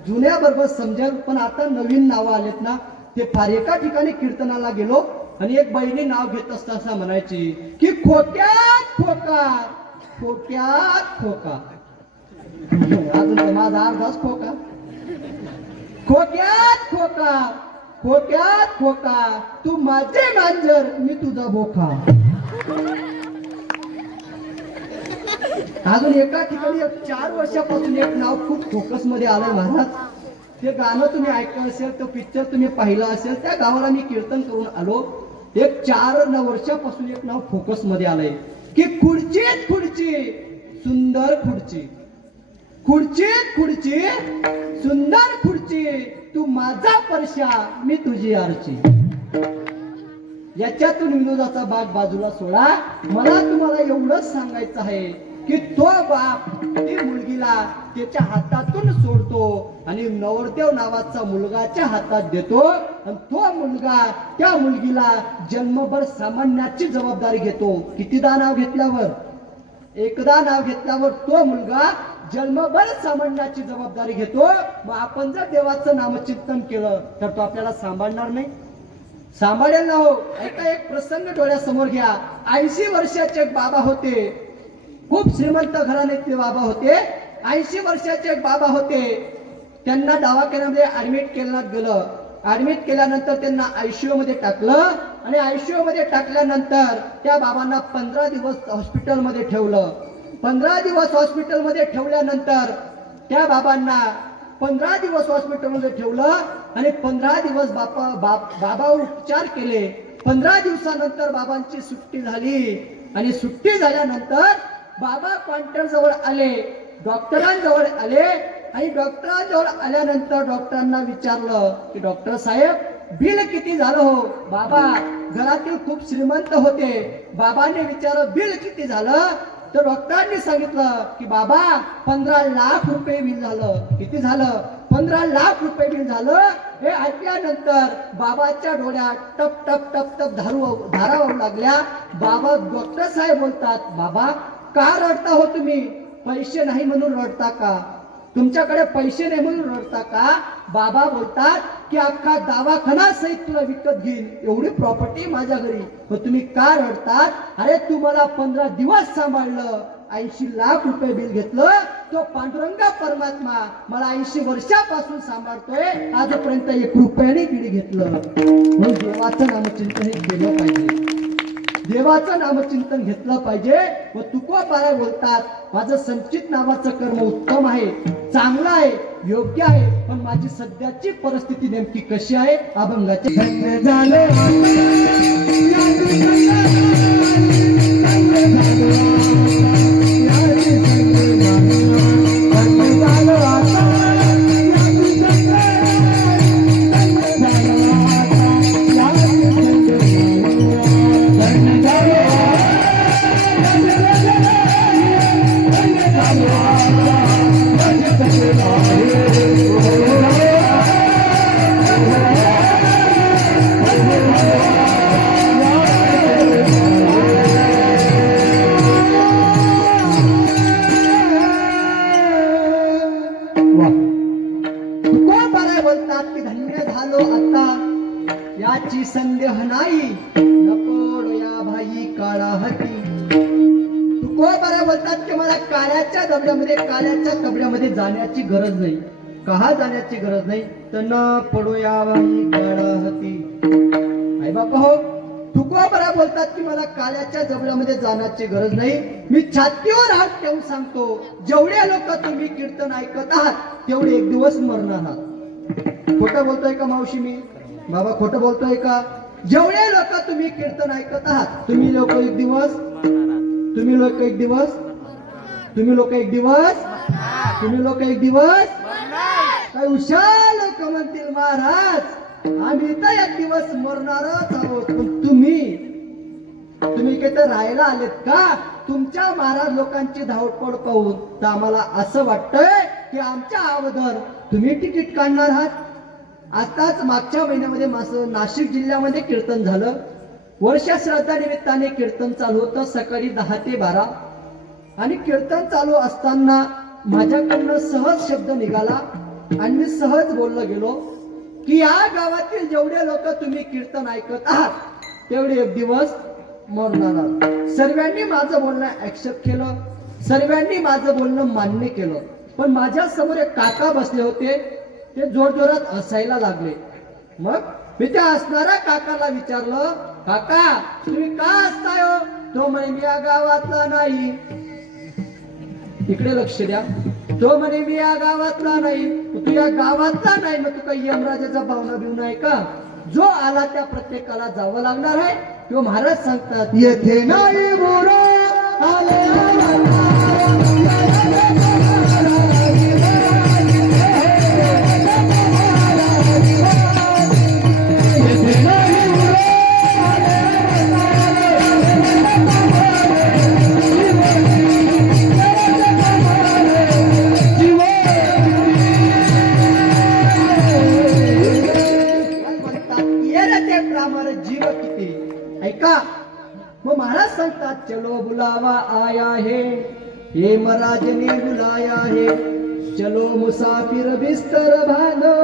जुन्या बरोबर समजेल, पण आता नवीन नावं आलेत ना ते फार. एका ठिकाणी कीर्तनाला गेलो आणि एक बाईने नाव घेत असताना म्हणायची की खोक्यात खोका, खोक्यात खोका. अजून माझा अर्धाच खोका. खोक्यात खोका, खोक्यात खोका, तू माझे मांजर मी तुझा बोका. अजून एका ठिकाणी 4 वर्षापासून एक नाव खूप फोकस मध्ये आलंय महाराज. ते गाणं तुम्ही ऐकलं असेल, तो पिक्चर तुम्ही पाहिला असेल. त्या गावाला मी कीर्तन करून आलो. एक 4 वर्षापासून एक नाव फोकस मध्ये आलंय की खुर्चीत खुर्ची, सुंदर खुर्ची, खुर्चीत खुर्ची, सुंदर खुर्ची, तू माझा परशा मी तुझी आरची. याच्यातून विनोदाचा भाग बाजूला सोडा. मला तुम्हाला एवढंच सांगायचं आहे की तो बाप ती मुलगीला त्याच्या हातातून सोडतो आणि नवरदेव नावाचा मुलगाच्या हातात देतो आणि तो मुलगा त्या मुलगीला जन्मभर सांभाळण्याची जबाबदारी घेतो. कितीदा नाव घेतल्यावर, एकदा नाव घेतल्यावर तो मुलगा जन्मभर सांभाळण्याची जबाबदारी घेतो. मग आपण जर देवाचं नामचिंतन केलं तर तो आपल्याला सांभाळणार नाही, सांभाळेल ना हो. ऐका, एक प्रसंग डोळ्यासमोर घ्या. 80 वर्षाचे एक बाबा होते, खूप श्रीमंत घराण्यातले बाबा होते. 80 वर्षाचे एक बाबा होते. त्यांना दवाखान्यामध्ये ऍडमिट केलं गेलं. ऍडमिट केल्यानंतर त्यांना आयसीयू मध्ये टाकलं आणि आयसीयू मध्ये टाकल्यानंतर त्या बाबांना 15 दिवस हॉस्पिटलमध्ये ठेवलं. 15 दिवस हॉस्पिटलमध्ये ठेवल्यानंतर त्या बाबांना 15 दिवस हॉस्पिटलमध्ये ठेवलं आणि 15 दिवस बाबावर उपचार केले. 15 दिवसानंतर बाबांची सुट्टी झाली आणि सुट्टी झाल्यानंतर बाबा क्वांटर जवळ आले, डॉक्टरांजवळ आले आणि डॉक्टरांजवळ आल्यानंतर डॉक्टरांना विचारलं की डॉक्टर साहेब बिल किती झालं हो. बाबा घरातील खूप श्रीमंत होते. बाबांनी विचारलं बिल किती झालं, तर डॉक्टरांनी सांगितलं की बाबा 15 लाख रुपये बिल झालं. किती झालं? 15 लाख रुपये बिल झालं. हे ऐकल्यानंतर बाबाच्या डोळ्यात टप टप टप टप धारा वाहू लागल्या. बाबा डॉक्टर साहेब बोलतात, बाबा का रडता हो तुम्ही? पैसे नाही म्हणून रडता का? तुमच्याकडे पैसे नाही म्हणून रडता का? बाबा बोलतात की अख्खा दवाखाना सहित तुला विकत घेईन, एवढी प्रॉपर्टी माझ्या घरी, मग तुम्ही का रडतात? अरे तू मला 15 दिवस सांभाळलं, 80 लाख रुपये बिल घेतलं. तो पांडुरंगा परमात्मा मला 80 वर्षापासून सांभाळतोय, आजपर्यंत 1 रुपयाने बिल घेतलं. म्हणून देवाचं नामचिंतन केलं पाहिजे, देवाचं नामचिंतन घेतलं पाहिजे. व तुकोबाराय बोलतात, माझं संचित नावाचं कर्म उत्तम आहे, चांगलं आहे, योग्य आहे, पण माझी सध्याची परिस्थिती नेमकी कशी आहे? अभंगाचे बोलतात की धन्य झालो आता याची संदेह नाही नको या भाई काळा हाती तुकोबरा बोलतात की मला काळ्याच्या दबड्यामध्ये काळ्याच्या कपड्यामध्ये जाण्याची गरज नाही कहा जाण्याची गरज नाही तर न पडो या भाई काळा हाती आई बापा हो तुकोबरा बोलतात की मला काळ्याच्या जबड्यामध्ये जाण्याची गरज नाही मी छातीवर हात ठेवून सांगतो जेवढे लोक तुम्ही कीर्तन ऐकत आहात तेवढे एक दिवस मरणार आहात खोटं बोलतोय का मावशी मी बाबा खोटं बोलतोय का जेवढे लोक तुम्ही कीर्तन ऐकत आहात तुम्ही लोक एक दिवस तुम्ही लोक एक दिवस तुम्ही लोक एक दिवस तुम्ही लोक एक दिवस काय हुशार लोक म्हणतील महाराज आम्ही तर एक दिवस मरणारच आहोत पण तुम्ही इथे राहायला आलेत का तुमच्या महाराज लोकांची धावपळ पाहून तर आम्हाला असं वाटतंय की आमच्या अगोदर तुम्ही तिकीट काढणार आहात आताच मागच्या महिन्यामध्ये नाशिक जिल्ह्यामध्ये कीर्तन झालं वर्ष श्राद्धा निमित्ताने कीर्तन चालू होतं सकाळी 10 ते 12 आणि कीर्तन चालू असताना माझ्याकडनं सहज शब्द निघाला आणि मी सहज बोललो गेलो की या गावातील जेवढे लोक तुम्ही कीर्तन ऐकत आहात तेवढे एक दिवस मरणार आहात सर्वांनी माझं बोलणं ऍक्सेप्ट केलं सर्वांनी माझं बोलणं मान्य केलं पण माझ्या समोर एक काका बसले होते ते जोरजोरात हसायला लागले मग मी त्या हसणाऱ्या काकाला विचारलं काका तुम्ही का हसताय हो तो म्हणे मी या गावातला नाही इकडे लक्ष द्या तो म्हणे मी या गावातला नाही तू या गावातला नाही मग तू काही यमराजाचा भावना बिवना आहे का जो आला त्या प्रत्येकाला जावं लागणार आहे तो महाराज सांगतात येथे नाही बुरा आले जीव किती ऐका मग महाराज सांगतात चलो बुलावा आया है ये महाराज ने बुलाया है चलो मुसाफिर बिस्तर बांधो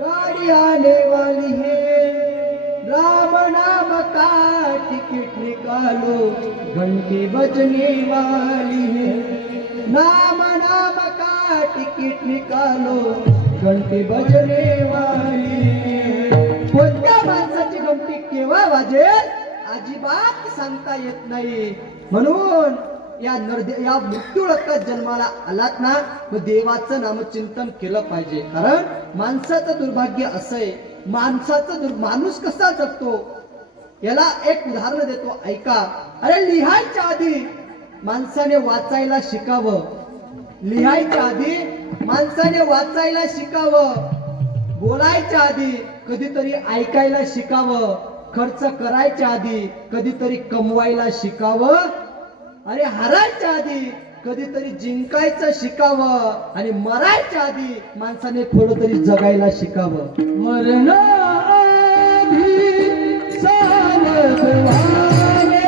गाड़ी आने वाली है राम नाम का टिकट निकालो घंटी बजने वाली है नाम का टिकट निकालो घंटी बजने वाली है कोणत्या माणसाची घंटी केव्हा वाजेल अजिबात सांगता येत नाही म्हणून या मृत्यू रक्तात जन्माला आलात ना मग देवाचं नामचिंतन केलं पाहिजे कारण माणसाचं दुर्भाग्य असं आहे माणूस कसा जगतो याला एक उदाहरण देतो ऐका अरे लिहायच्या आधी माणसाने वाचायला शिकावं लिहायच्या आधी माणसाने वाचायला शिकावं बोलायच्या आधी कधीतरी ऐकायला शिकावं खर्च करायच्या आधी कधीतरी कमवायला शिकावं अरे हारायच्या आधी कधीतरी जिंकायचं शिकावं आणि मरायच्या आधी माणसाने थोडं तरी जगायला शिकावं मरणाआधी सावध व्हावे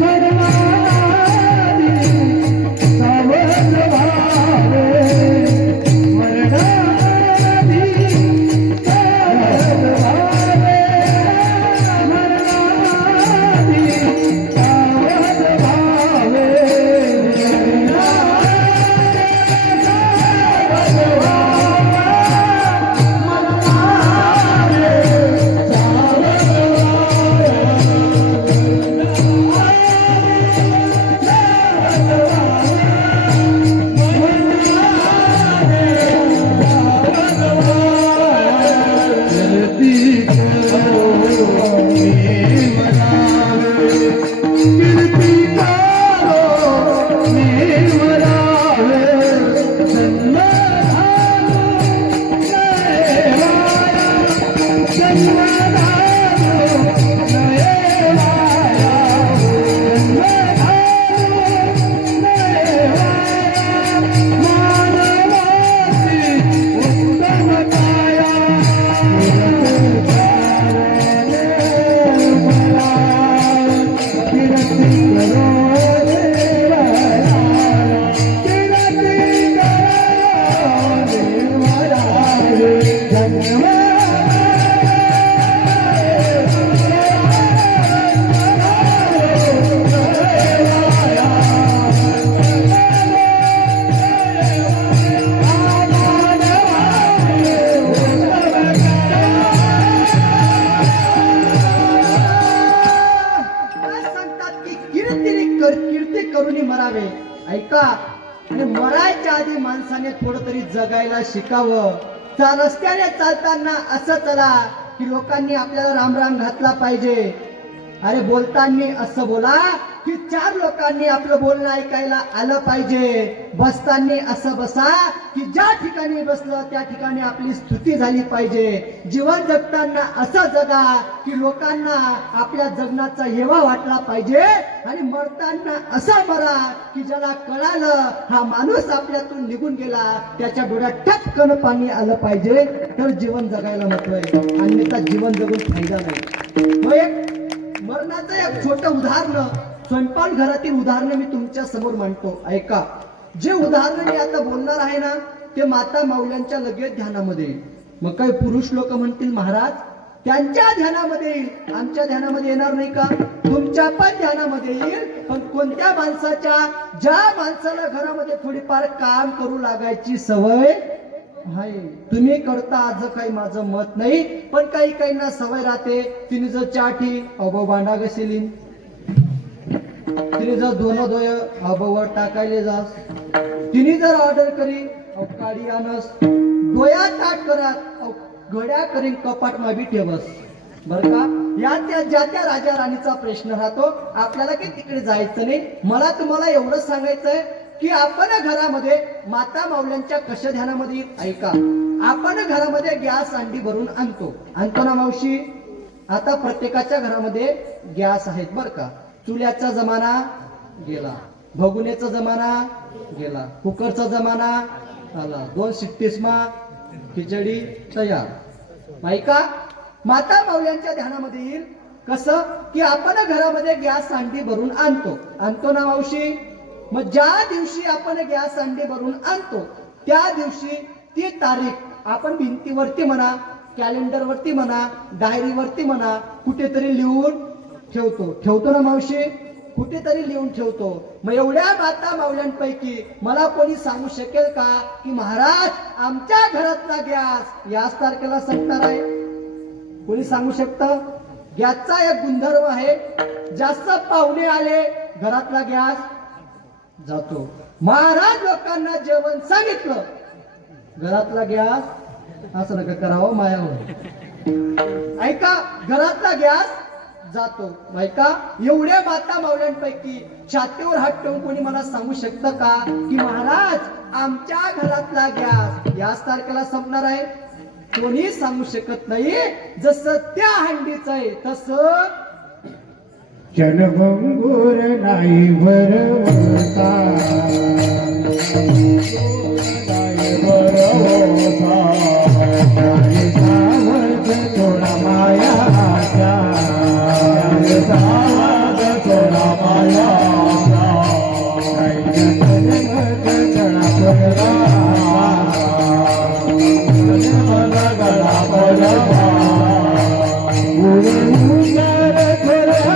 मरणाआधी सावध व्हावे मरणाआधी सावध व्हावे मरणाआधी सावध व्हावे माणसाने थोडं तरी जगायला शिकावं. रस्त्याने चालताना असं चला की लोकांनी आपल्याला राम राम घातला पाहिजे. अरे बोलताना असं बोला की 4 लोकांनी आपलं बोलणं ऐकायला आलं पाहिजे. बसताना असं बसा की ज्या ठिकाणी बसलं त्या ठिकाणी आपली स्तुती झाली पाहिजे. जीवन जगताना असं जगा की लोकांना आपल्या जगण्याचा हेवा वाटला पाहिजे. आणि मरताना असं मरा की ज्याला कळालं हा माणूस आपल्यातून निघून गेला त्याच्या डोळ्यात टपकन पाणी आलं पाहिजे. तर जीवन जगायला महत्व आहे, अन्यथा जीवन जगून फायदा नाही. मग एक मरणाचं एक छोटं उदाहरण, स्वयंपाक घरातील उदाहरण मी तुमच्या समोर मांडतो, ऐका. जे उदाहरण मी आता बोलणार आहे ना ते माता माऊल्यांच्या लगेच ध्यानामध्ये येईल. मग काही पुरुष लोक म्हणतील महाराज त्यांच्या ध्यानामध्ये येईल, आमच्या ध्यानामध्ये येणार नाही का? तुमच्या पण ध्यानामध्ये येईल, पण कोणत्या माणसाच्या? ज्या माणसाला घरामध्ये थोडीफार काम करू लागायची सवय आहे. तुम्ही करता आज काही माझं मत नाही, पण काही काहींना सवय राहते. तिने जर चाटी अबो भांडा घसेलीन, तिने जर दोन दोय अबोवर टाकायले जास, तिने जर ऑर्डर करी अहो काढी आणस, डोया ताट करत घड्या करीन कपाट माबी ठेवस. बर का? या त्या ज्या त्या राजा राणीचा प्रश्न राहतो. आपल्याला काही तिकडे जायचं नाही. मला तुम्हाला एवढंच सांगायचंय की आपण घरामध्ये माता माऊल्यांच्या कशा ध्यानामध्ये येईल, ऐका. आपण घरामध्ये गॅस अंडी भरून आणतो ना मावशी? आता प्रत्येकाच्या घरामध्ये गॅस आहेत बर का. चुल्याचा जमाना गेला, भगुनेचा जमाना गेला, कुकरचा जमाना आला. 2 शिट्टीसमा खिचडी तयार. ऐका, माता माऊल्यांच्या ध्यानामध्ये येईल कसं की आपण घरामध्ये गॅस अंडी भरून आणतो ना मावशी? मग ज्या दिवशी आपण गॅस अंडी भरून आणतो त्या दिवशी ती तारीख आपण भिंतीवरती म्हणा, कॅलेंडरवरती म्हणा, डायरीवरती म्हणा, कुठेतरी लिहून ठेवतो ना मावशी? कुठेतरी लिहून ठेवतो. मग एवढ्या माता माऊल्यांपैकी मला कोणी सांगू शकेल का की महाराज आमच्या घरातला गॅस याच तारखेला संपणार आहे? कोणी सांगू शकतं? गॅसचा एक गुणधर्म आहे, जास्त पाहुणे आले घरातला गॅस जातो. महाराज लोकांना जेवण सांगितलं, घरातला गॅस असं नका करावं मायावर. ऐका, घरातला गॅस जातो. ऐका, एवढ्या माता माऊल्यांपैकी छातीवर हात ठेवून कोणी मला सांगू शकतं का की महाराज आमच्या घरातला गॅस याच तारखेला संपणार आहे? कोणी सांगू शकत नाही. जसं त्या हंडीच आहे तसं जनभंगूर नाही भरवता, नाही भरवता, आणि सावध थोडा मायाचा, सावध थोडा मायाचा, काही जन्मत गळा पडला, जन्मला गळा पडला, उजार थोडा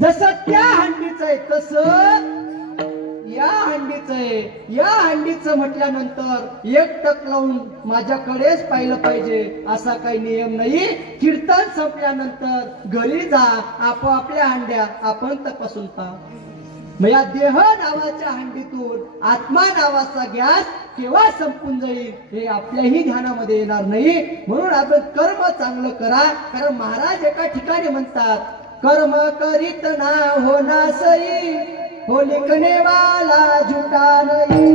जसं त्या हंडीचं आहे तसं या हंडीचं आहे. या हंडीचं म्हटल्यानंतर एक टक लावून माझ्याकडेच पाहिलं पाहिजे असा काही नियम नाही. कीर्तन संपल्यानंतर घरी जा, आपापल्या हंड्या आपण तपासून पहा. मग या देह नावाच्या हंडीतून आत्मा नावाचा गॅस केव्हा संपून जाईल हे आपल्याही ध्यानामध्ये येणार नाही. म्हणून आपण कर्म चांगलं करा. कारण महाराज एका ठिकाणी म्हणतात, कर्म करीत ना होना सई, हो लिखने वाला झूठा नहीं.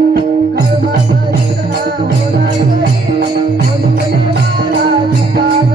कर्म करीत ना होना सई, हो लिखने वाला झूठा नहीं.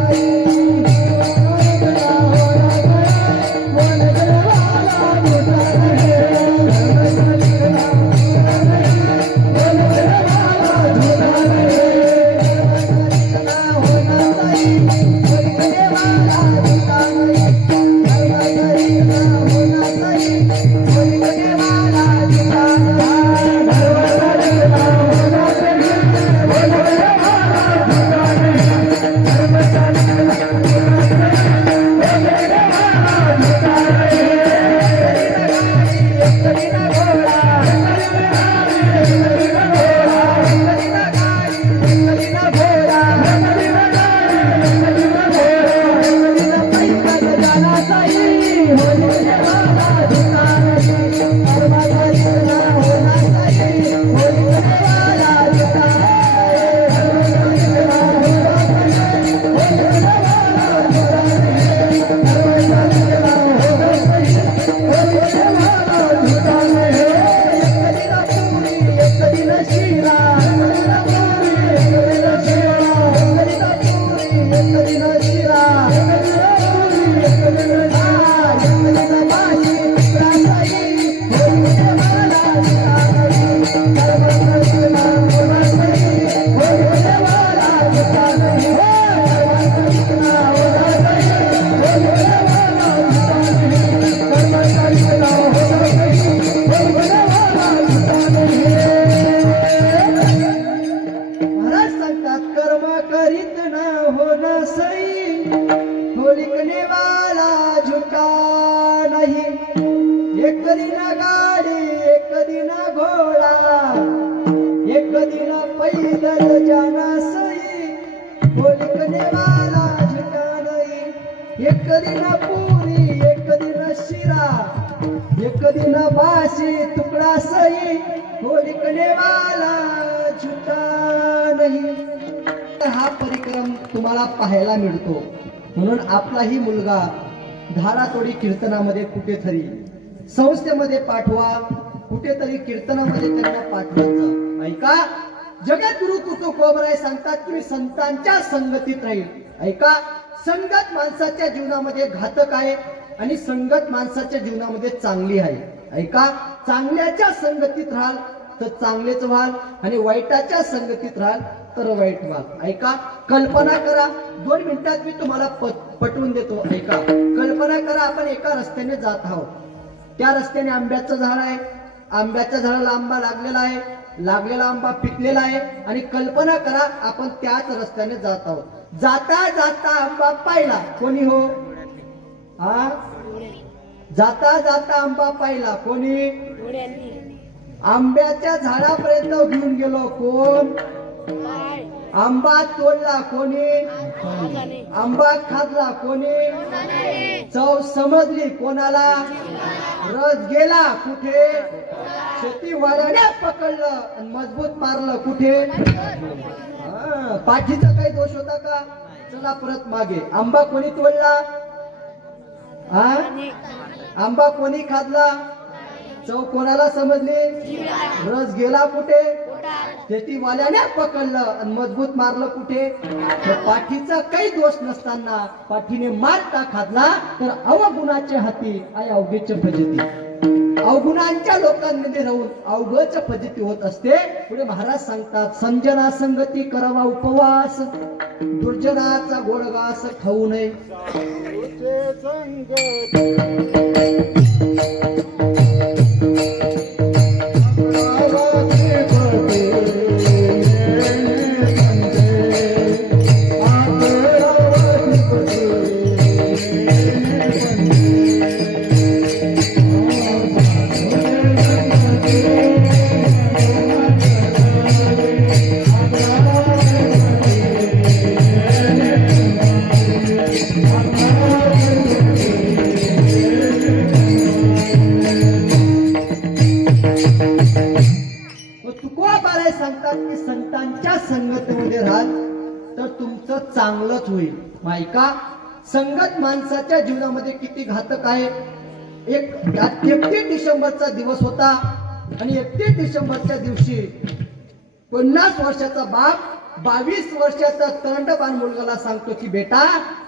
सही हो लिखने वाला झुका नहीं, एक दिन गाड़ी एक दिन घोड़ा, एक दिन पैदल जाना सही हो लिखने वाला झुका नहीं, एक दिन पूरी एक दिन शिरा, एक दिन बासी टुकड़ा सही हो लिखने वाला झुका नहीं. तर हा परिक्रम तुम्हाला पाहायला मिळतो. म्हणून आपलाही मुलगा धारातोडी कीर्तनामध्ये कुठेतरी संस्थेमध्ये पाठवा, कुठेतरी कीर्तनामध्ये त्यांना पाठवायचं. ऐका, जगद्गुरु तुकोबराय सांगतात की मी संतांच्या संगतीत राहील. ऐका, संगत माणसाच्या जीवनामध्ये घातक आहे आणि संगत माणसाच्या जीवनामध्ये चांगली आहे. ऐका, चांगल्याच्या संगतीत राहाल तर चांगलेच व्हाल आणि वाईटाच्या संगतीत राहाल तर वाईट व्हाल. ऐका, कल्पना करा, 2 मिनिटात मी तुम्हाला पटवून देतो. ऐका, कल्पना करा, आपण एका रस्त्याने जात आहोत. त्या रस्त्याने आंब्याचं झाड आहे, आंब्याच्या झाडाला आंबा लागलेला आहे, लागलेला आंबा पिकलेला आहे आणि कल्पना करा आपण त्याच रस्त्याने जात आहोत. जाता जाता आंबा पाहिला, कोणी हो? हा, जाता जाता आंबा पाहिला, कोणी? आंब्याच्या झाडापर्यंत घेऊन गेलो, कोण? आंबा तोडला, कोणी? आंबा खाल्ला, कोणी? चव समजली कोणाला? रस गेला कुठे? शेतीवाल्याने पकडलं आणि मजबूत मारलं, कुठे? पाठीचा काही दोष होता का? चला परत मागे. आंबा कोणी तोडला? आंबा कोणी खाल्ला? चव कोणाला समजली? रस गेला कुठे? शेतीवाल्याने पकडलं आणि मजबूत मारलं, कुठे? पाठीचा काही दोष नसताना पाठीने मार का खाल्ला तर अवगुणाच्या हाती आय अवघेच फजिती. अवगुणांच्या लोकांमध्ये राहून अवघच फजिती होत असते. पुढे महाराज सांगतात, संजना संगती करावा उपवास, दुर्जनाचा गोडगास खाऊ नये. तुकोबाराय सांगतात की संतांच्या संगतीमध्ये राहाल तर तुमचं चांगलंच होईल. ऐका, संगत माणसाच्या जीवनामध्ये किती घातक आहे. 31 डिसेंबरचा दिवस होता आणि 31 डिसेंबरच्या दिवशी 50 वर्षाचा बाप 22 वर्षाचा तरंडबाण मुलगाला सांगतो की बेटा,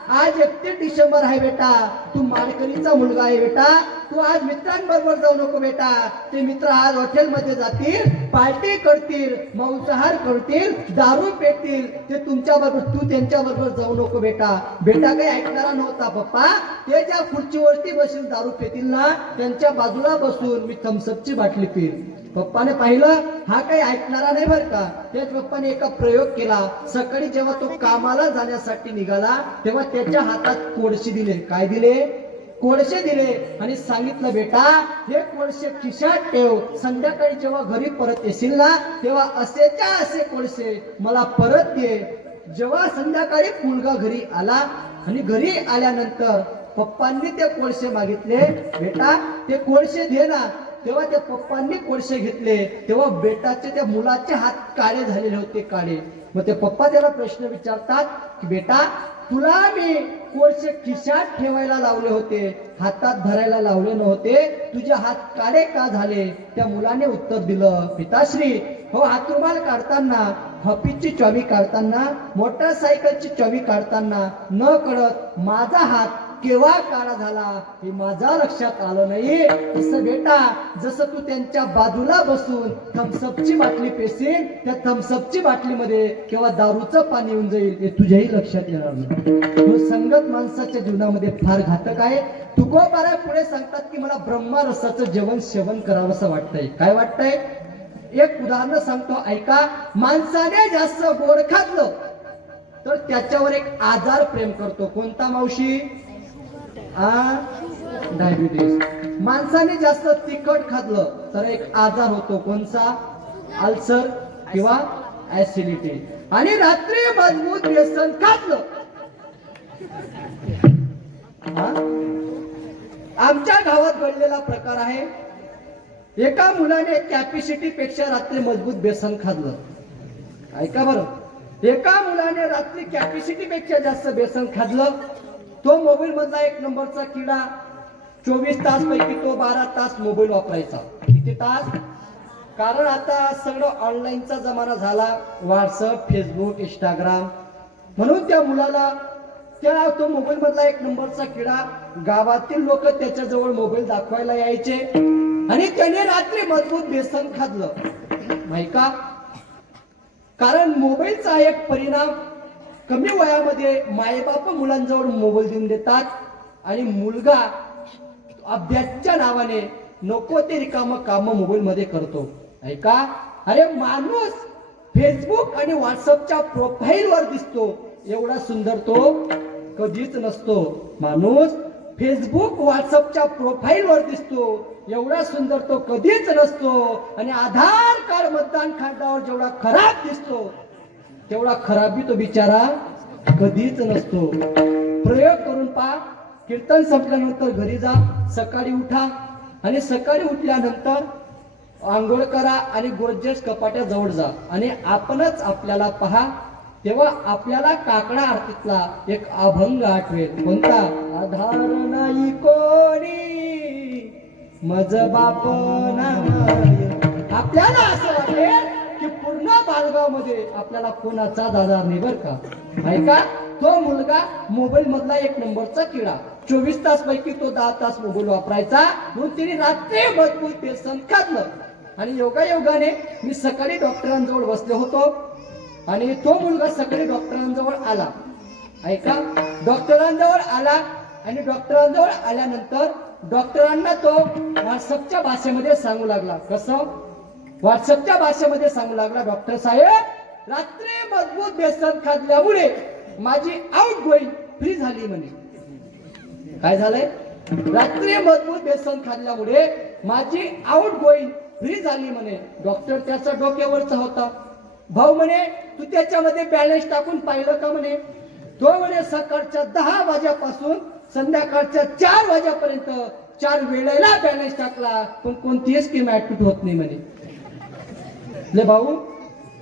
आज 31 डिसेंबर आहे बेटा, तू माळकरीचा मुलगा आहे बेटा, तू आज मित्रांबरोबर जाऊ नको बेटा. ते मित्र आज हॉटेलमध्ये जातील, पार्टी करतील, मांसाहार करतील, दारू पेतील, ते तुमच्या बरोबर, तू त्यांच्या बरोबर जाऊ नको बेटा. बेटा काही ऐकणारा नव्हता. पप्पा, ते ज्या खुर्चीवरती बसून दारू पेतील ना, त्यांच्या बाजूला बसून मी थम्सअपची बाटली पिल. पप्पाने पाहिलं हा काही ऐकणारा नाही बरं का. त्याच पप्पाने एका प्रयोग केला. सकाळी जेव्हा तो कामाला जाण्यासाठी निघाला तेव्हा त्याच्या हातात कोळसे दिले. काय दिले? कोळसे दिले आणि सांगितलं, बेटा हे कोळसे खिशात ठेव, संध्याकाळी जेव्हा घरी परत येशील ना तेव्हा असेच्या असे कोळसे मला परत दे. जेव्हा संध्याकाळी मुलगा घरी आला आणि घरी आल्यानंतर पप्पांनी ते कोळसे मागितले, बेटा ते कोळसे दे ना. तेव्हा त्या पप्पांनी कोळसे घेतले तेव्हा बेटाचे त्या मुलाचे हात काळे झालेले होते, काळे. मग ते पप्पा त्याला प्रश्न विचारतात की बेटा, तुला मी कोळसे खिशात ठेवायला लावले होते, हातात धरायला लावले नव्हते, तुझे हात काळे का झाले? त्या मुलाने उत्तर दिलं, पिताश्री हो, हातरुमाल काढताना, हॉपीची चावी काढताना, मोटरसायकलची चावी काढताना न कळत माझा हात केव्हा काळा झाला हे माझ्या लक्षात आलं नाही. तसं बेटा, जसं तू त्यांच्या बाजूला बसून थम्सअपची बाटली पेसील, त्या थम्सअपची बाटलीमध्ये केव्हा दारूचं पाणी येऊन जाईल हे तुझ्याही लक्षात येणार नाही. संगत माणसाच्या जीवनामध्ये फार घातक आहे. तुकोबाराय पुढे सांगतात की मला ब्रह्मरसाचं जेवण सेवन करावं असं वाटतंय. काय वाटतंय? एक उदाहरण सांगतो, ऐका. माणसाने जास्त गोड खाल्लं तर त्याच्यावर एक आजार प्रेम करतो. कोणता मावशी? डायबिटीस. माणसाने जास्त तिखट खाल्लं तर एक आजार होतो. कोणता? अल्सर किंवा ऍसिडिटी. आणि रात्री मजबूत व्यसन खाल्लं. आमच्या गावात घडलेला प्रकार आहे. एका मुलाने कॅपॅसिटी पेक्षा रात्री मजबूत बेसन खाल्लं. ऐका बरं, एका मुलाने रात्री कॅपॅसिटी पेक्षा जास्त बेसन खाल्लं. तो मोबाईल मधला एक नंबरचा किडा. 24 तास पैकी तो 12 तास मोबाईल वापरायचा. किती तास? कारण आता सगळं ऑनलाईनचा जमाना झाला. WhatsApp, Facebook, Instagram. म्हणून त्या मुलाला तो मोबाईल मधला एक नंबरचा किडा. गावातील लोक त्याच्याजवळ मोबाईल दाखवायला यायचे आणि त्याने रात्री मजबूत बेसन खाल्लं. माहिती का? कारण मोबाईलचा एक परिणाम, कमी वयामध्ये मायबाप मुलांजवळ मोबाईल देऊन देतात आणि मुलगा अभ्यासच्या नावाने नको ते रिकामं काम मोबाईल मध्ये करतो. ऐका, अरे माणूस फेसबुक आणि व्हॉट्सअपच्या प्रोफाईलवर दिसतो एवढा सुंदर तो कधीच नसतो. माणूस फेसबुक व्हॉट्सअपच्या प्रोफाईलवर दिसतो एवढा सुंदर तो कधीच नसतो. आणि आधार कार्ड मतदान खात्यावर जेवढा खराब दिसतो तेवढा खराबी तो बिचारा कधीच नसतो. प्रयोग करून पहा. कीर्तन संपल्यानंतर घरी जा, सकाळी उठा आणि सकाळी उठल्यानंतर आंघोळ करा आणि गोरजेस कपाट्या जवळ जा आणि आपणच आपल्याला पहा. तेव्हा आपल्याला काकडा आरतीतला एक अभंग आठवेल. कोणता? आधार नाही कोणी मज बाप नाही. आपल्याला असं वाटेल की पूर्ण बालगाव मध्ये आपल्याला कोणाचाच आधार नाही बर का. ऐका, तो मुलगा मोबाईल मधला एक नंबरचा किडा. 24 तास पैकी तो 10 तास मोबाईल वापरायचा. म्हणून तिने रात्री मजबूत बेसन खाल्लं. आणि योगायोगाने मी सकाळी डॉक्टरांजवळ बसलो होतो आणि तो मुलगा सकाळी डॉक्टरांजवळ आला. ऐका, डॉक्टरांजवळ आला आणि डॉक्टरांजवळ आल्यानंतर डॉक्टरांना तो व्हॉट्सअपच्या भाषेमध्ये सांगू लागला. कसं? व्हॉट्सअपच्या भाषेमध्ये सांगू लागला, डॉक्टर साहेब रात्री मजबूत बेसन खाल्ल्यामुळे माझी आउट गोईंग फ्री झाली म्हणे. काय झालंय? रात्री मजबूत बेसन खाल्ल्यामुळे माझी आउट गोईंग फ्री झाली म्हणे. डॉक्टर त्याचा डोक्यावरचा होता. भाऊ म्हणे, तू त्याच्यामध्ये बॅलन्स टाकून पाहिलं का म्हणे. तो म्हणे सकाळच्या 10 वाजेपासून संध्याकाळच्या 4 वाजेपर्यंत 4 वेळेला बॅलन्स टाकला पण कोणतीही स्कीम ऍक्टिव्ह होत नाही म्हणे. ले भाऊ,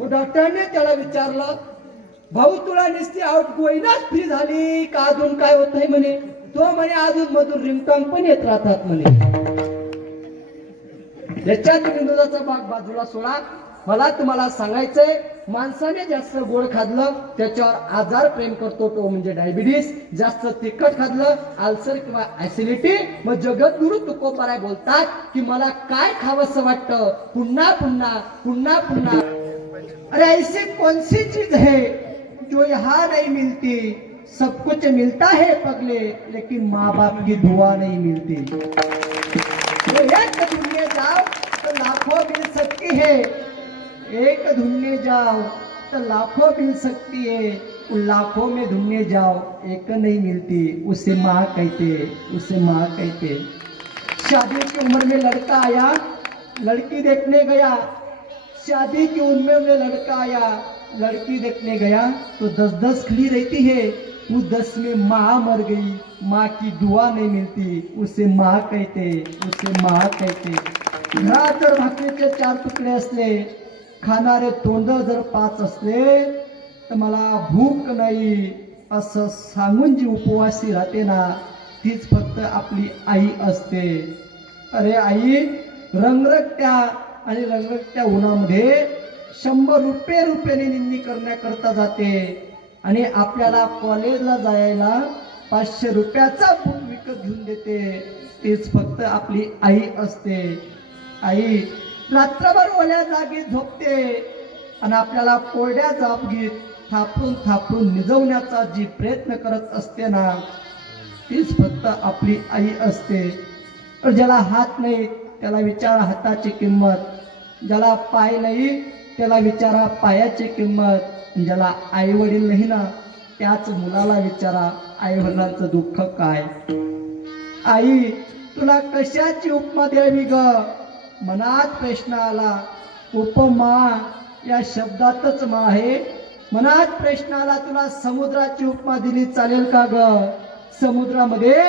डॉक्टरने त्याला विचारलं, भाऊ तुला नुसती आउट गोईंगच फ्री झाली का अजून काय होत आहे म्हणे. तो म्हणे अजून मधून रिंगटोन पण येत राहतात म्हणे. याच्यात विनोदाचा भाग बाजूला सोडा. मला तुम्हाला सांगायचंय, माणसाने जास्त गोड खाल्लं त्याच्यावर आजार प्रेम करतो तो म्हणजे डायबिटीस. जास्त तिखट खाल्लं अल्सर किंवा ऍसिडिटी. मग जगद्गुरु तुकोबाराय बोलतात की मला काय खावंसं वाटतं पुन्हा पुन्हा पुन्हा पुन्हा. अरे ऐसी कौन सी चीज है जो यहाँ नहीं मिलती. सब कुछ मिलता है पगले लेकिन माँ बाप की दुआ नहीं मिलती. एक ढूंढने जाओ तो लाखों मिल सकती है. एक ढूंढने जाओ तो लाखों मिल सकती है. लाखों में ढूंढने जाओ एक नहीं मिलती. उसे माँ कहते, उसे माँ कहते. शादी की उम्र में लड़का आया, लड़की देखने गया. शादी की उम्र में लड़का आया, लड़की देखने गया तो 10-10 खड़ी रहती है. वो 10 में माँ मर गई. माँ की दुआ नहीं मिलती. उसे माँ कहते, उसे माँ कहते. घरात जर भाकरीचे 4 तुकडे असले, खाणारे तोंड जर 5 असले तर मला भूक नाही असं सांगून जी उपवासी राहते ना तीच फक्त आपली आई असते. अरे आई रंगरगत्या आणि रंगरगत्या उन्हामध्ये 100 रुपयाने निंदी करण्याकरता जाते आणि आपल्याला कॉलेजला जायला 500 रुपयाचा बुक विकत घेऊन देते. तीच फक्त आपली आई असते. आई रात्रभर ओल्या जागी झोपते आणि आपल्याला कोरड्या जागीत थापून थापून निजवण्याचा जी प्रयत्न करत असते ना तीच फक्त आपली आई असते. तर ज्याला हात नाही त्याला विचारा हाताची किंमत. ज्याला पाय नाही त्याला विचारा पायाची किंमत. ज्याला आई वडील नाही ना त्याच मुलाला विचारा आई वडिलांचं दुःख काय. आई तुला कशाची उपमा द्यावी ग. मनात प्रश्न आला. उपमा या शब्दातच मा आहे. मनात प्रश्न आला, तुला समुद्राची उपमा दिली चालेल का ग. समुद्रामध्ये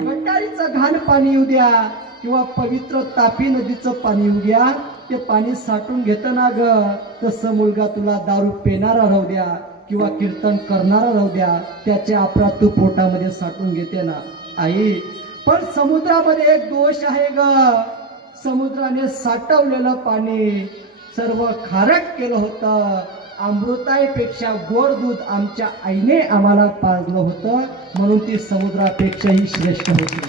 गटारीचं घाण पाणी येऊ द्या किंवा पवित्र तापी नदीचं पाणी येऊ द्या, ते पाणी साठून घेतं ना ग. तसं मुलगा तुला दारू पिणारा राहू द्या किंवा कीर्तन करणारा राहू द्या, त्याचे अपराध तू पोटामध्ये साठून घेते ना आई. पण समुद्रामध्ये एक दोष आहे ग. समुद्राने साठवलेलं पाणी सर्व खारट केलं होतं. अमृतापेक्षा गोड दूध आमच्या आईने आम्हाला पाजलं होतं, म्हणून ती समुद्रापेक्षाही श्रेष्ठ होती.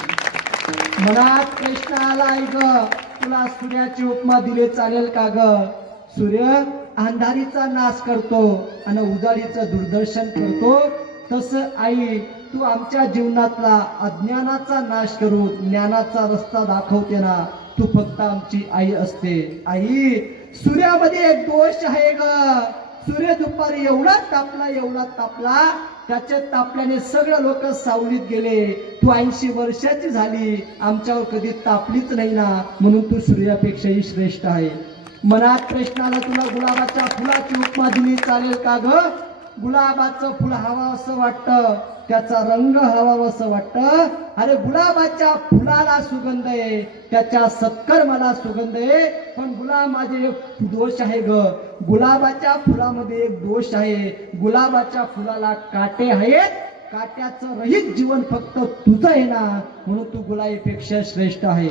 मनात प्रश्न आला आई ग, तुला सूर्याची उपमा दिली चालेल का ग. सूर्य अंधारीचा नाश करतो आणि उजाडीचं दूरदर्शन करतो. तसं आई तू आमच्या जीवनातला अज्ञानाचा नाश करून ज्ञानाचा रस्ता दाखवते ना. तू फक्त आमची आई असते. आई सूर्यामध्ये एक दोष आहे ग. सूर्य दुपारी एवढा तापला, त्याच्या तापल्याने सगळे लोक सावलीत गेले. तू 80 वर्षाची झाली, आमच्यावर कधी तापलीच नाही ना, म्हणून तू सूर्यापेक्षाही श्रेष्ठ आहे. मनात प्रश्न आला, तुला गुलाबाच्या फुलाची उपमा दिली चालेल का ग. गुलाबाचं फुल हवं असं वाटतं, त्याचा रंग हवा असं वाटतं. अरे गुलाबाच्या फुलाला सुगंध आहे, त्याच्या सत्कर्माला सुगंध आहे. पण गुलाब माझे एक दोष आहे ग. गुलाबाच्या फुलामध्ये एक दोष आहे. गुलाबाच्या फुलाला काटे आहेत. काट्याचं रहित जीवन फक्त तुझं आहे ना, म्हणून तू गुलाबापेक्षा श्रेष्ठ आहे.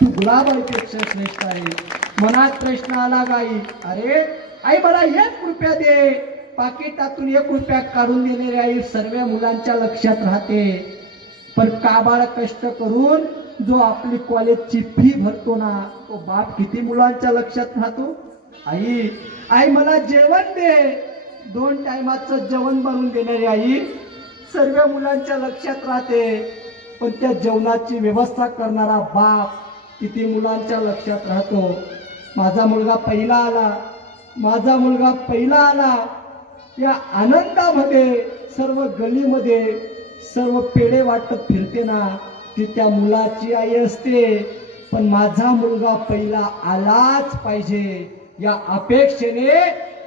तू गुलाबापेक्षा श्रेष्ठ आहे. मनात प्रश्न आला गाई, अरे आई मला 1 रुपया दे. पाकिटातून 1 रुपया काढून देणारी आई सर्व मुलांच्या लक्षात राहते. पण काबाड कष्ट करून जो आपली कॉलेजची फी भरतो ना, तो बाप किती मुलांच्या लक्षात राहतो. आई आई मला जेवण दे. 2 टायमाचं जेवण बनवून देणारी आई सर्व मुलांच्या लक्षात राहते. पण त्या जेवणाची व्यवस्था करणारा बाप किती मुलांच्या लक्षात राहतो. माझा मुलगा पहिला आला. या आनंदामध्ये सर्व गलीमध्ये सर्व पेढे वाटत फिरते ना, ती त्या मुलाची आई असते. पण माझा मुलगा पहिला आलाच पाहिजे या अपेक्षेने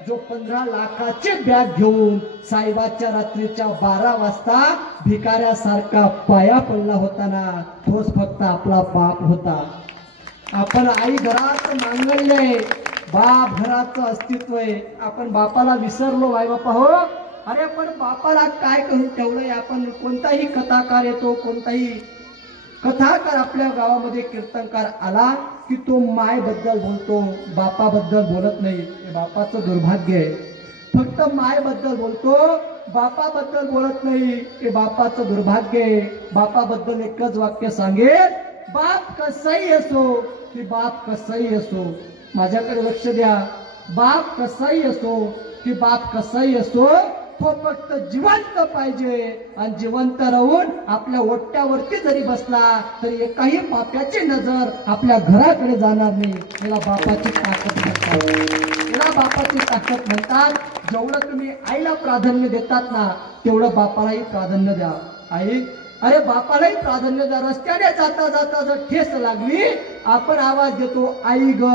जो 15 लाखाची बॅग घेऊन साहेबाच्या रात्रीच्या 12 वाजता भिकाऱ्यासारखा पाया पडला होता ना, तोच फक्त आपला बाप होता. आपण आई घरात मांगल्य आहे, बाप घराचं अस्तित्व आहे. आपण बापाला विसरलो आई बापा हो. अरे पण बापाला काय करून ठेवलंय आपण. कोणताही कथाकार येतो, कोणताही कथाकार आपल्या गावामध्ये कीर्तनकार आला की तो मायबद्दल बोलतो, बापाबद्दल बोलत नाही. हे बापाचं दुर्भाग्य आहे. फक्त मायबद्दल बोलतो, बापाबद्दल बोलत नाही. हे बापाचं दुर्भाग्य आहे. बापाबद्दल एकच वाक्य सांगेल, बाप कसाही असो की बाप कसाही असो. माझ्याकडे लक्ष द्या. बाप कसाही असो की बाप कसाही असो, तो फक्त जिवंत पाहिजे. आणि जिवंत राहून आपल्या ओट्यावरती जरी बसला तरी एकाही पाप्याची नजर आपल्या घराकडे जाणार नाही. याला बापाची ताकद म्हणतात. याला बापाची ताकद म्हणतात. जेवढं तुम्ही आईला प्राधान्य देतात ना, तेवढं बापालाही प्राधान्य द्या. आई अरे बापालाही प्राधान्य द्या. रस्त्याने जाता जाता जर ठेस लागली, आपण आवाज देतो आई ग.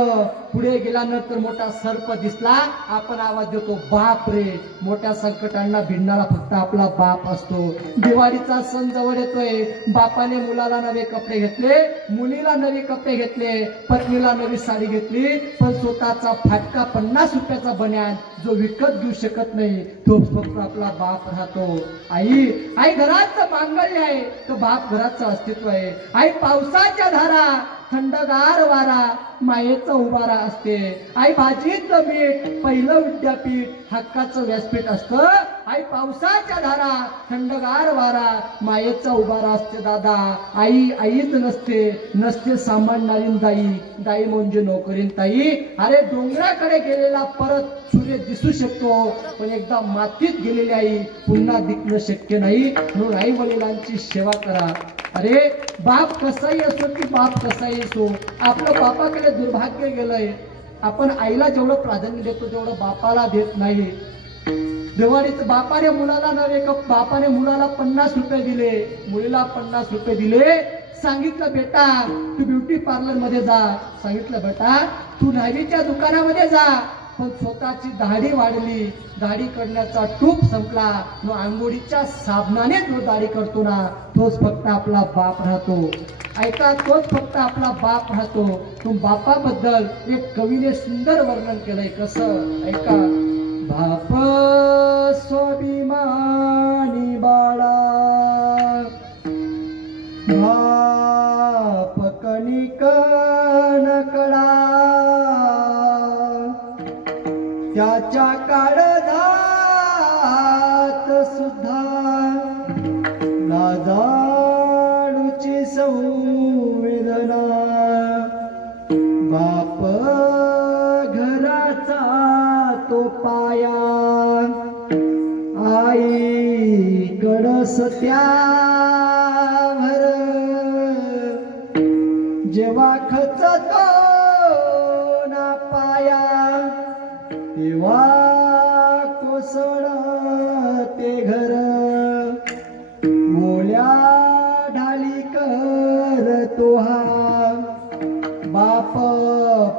पुढे गेल्यानंतर मोठा सर्प दिसला, आपण आवाज देतो बाप रे. मोठ्या संकटांना भिडणारा फक्त आपला बाप असतो. दिवाळीचा सण जवळ येतोय. बापाने मुलाला नवे कपडे घेतले, मुलीला नवे कपडे घेतले, पत्नीला नवी साडी घेतली. पण स्वतःचा फाटका 50 रुपयाचा बन्यान जो विकत घेऊ शकत नाही, तो फक्त आपला बाप राहतो. आई घराचं मांगल्य आहे, तो बाप घराचं अस्तित्व आहे. आई पावसाच्या धारा, थंडगार वारा, मायेचा उभारा असते. आई भाजीतलं मीठ, पहिलं विद्यापीठ, हक्काचं व्यासपीठ असतं. आई पावसाच्या धारा, थंडगार वारा, मायेचा उभारा असते दादा. आईच नसते सांभाळणारी दाई. दाई म्हणजे नोकरीन ताई. अरे डोंगराकडे गेलेला परत सूर्य दिसू शकतो, पण एकदा मातीत गेलेली आई पुन्हा दिसणं शक्य नाही. म्हणून आई वडिलांची सेवा करा. अरे बाप कसाही असो की बाप कसाही असो, आपलं बापाकडे दुर्भाग्य गेलंय. आपण आईला जेवढं प्राधान्य देतो तेवढं बापाला देत नाही. दिवाळीत बापाने मुलाला नव्हे का बापाने मुलाला 50 रुपये दिले, मुलीला 50 रुपये दिले. सांगितलं बेटा तू ब्युटी पार्लर मध्ये जा, सांगितलं बेटा तू न्हावीच्या दुकानामध्ये जा. पण स्वतःची दाढी वाढली, दाढी करण्याचा टूप संपला. मग आंघोळीच्या साबणाने जो दाढी करतो ना तोच फक्त आपला बाप राहतो. ऐका, तोच फक्त आपला बाप राहतो. तो बापाबद्दल एक कवीने सुंदर वर्णन केलंय. कसं? ऐका. बाप स्वाभिमानी बाळा, बाप कणिक नकडा, त्याच्या काळजात सुद्धा लाजाळूची संवेदना. बाप घराचा तो पाया, आई कडस त्यावर जेव्हा खचतो ना पाया, तेव्हा कोसळते घर. मोल्या ढाली करतो हा बाप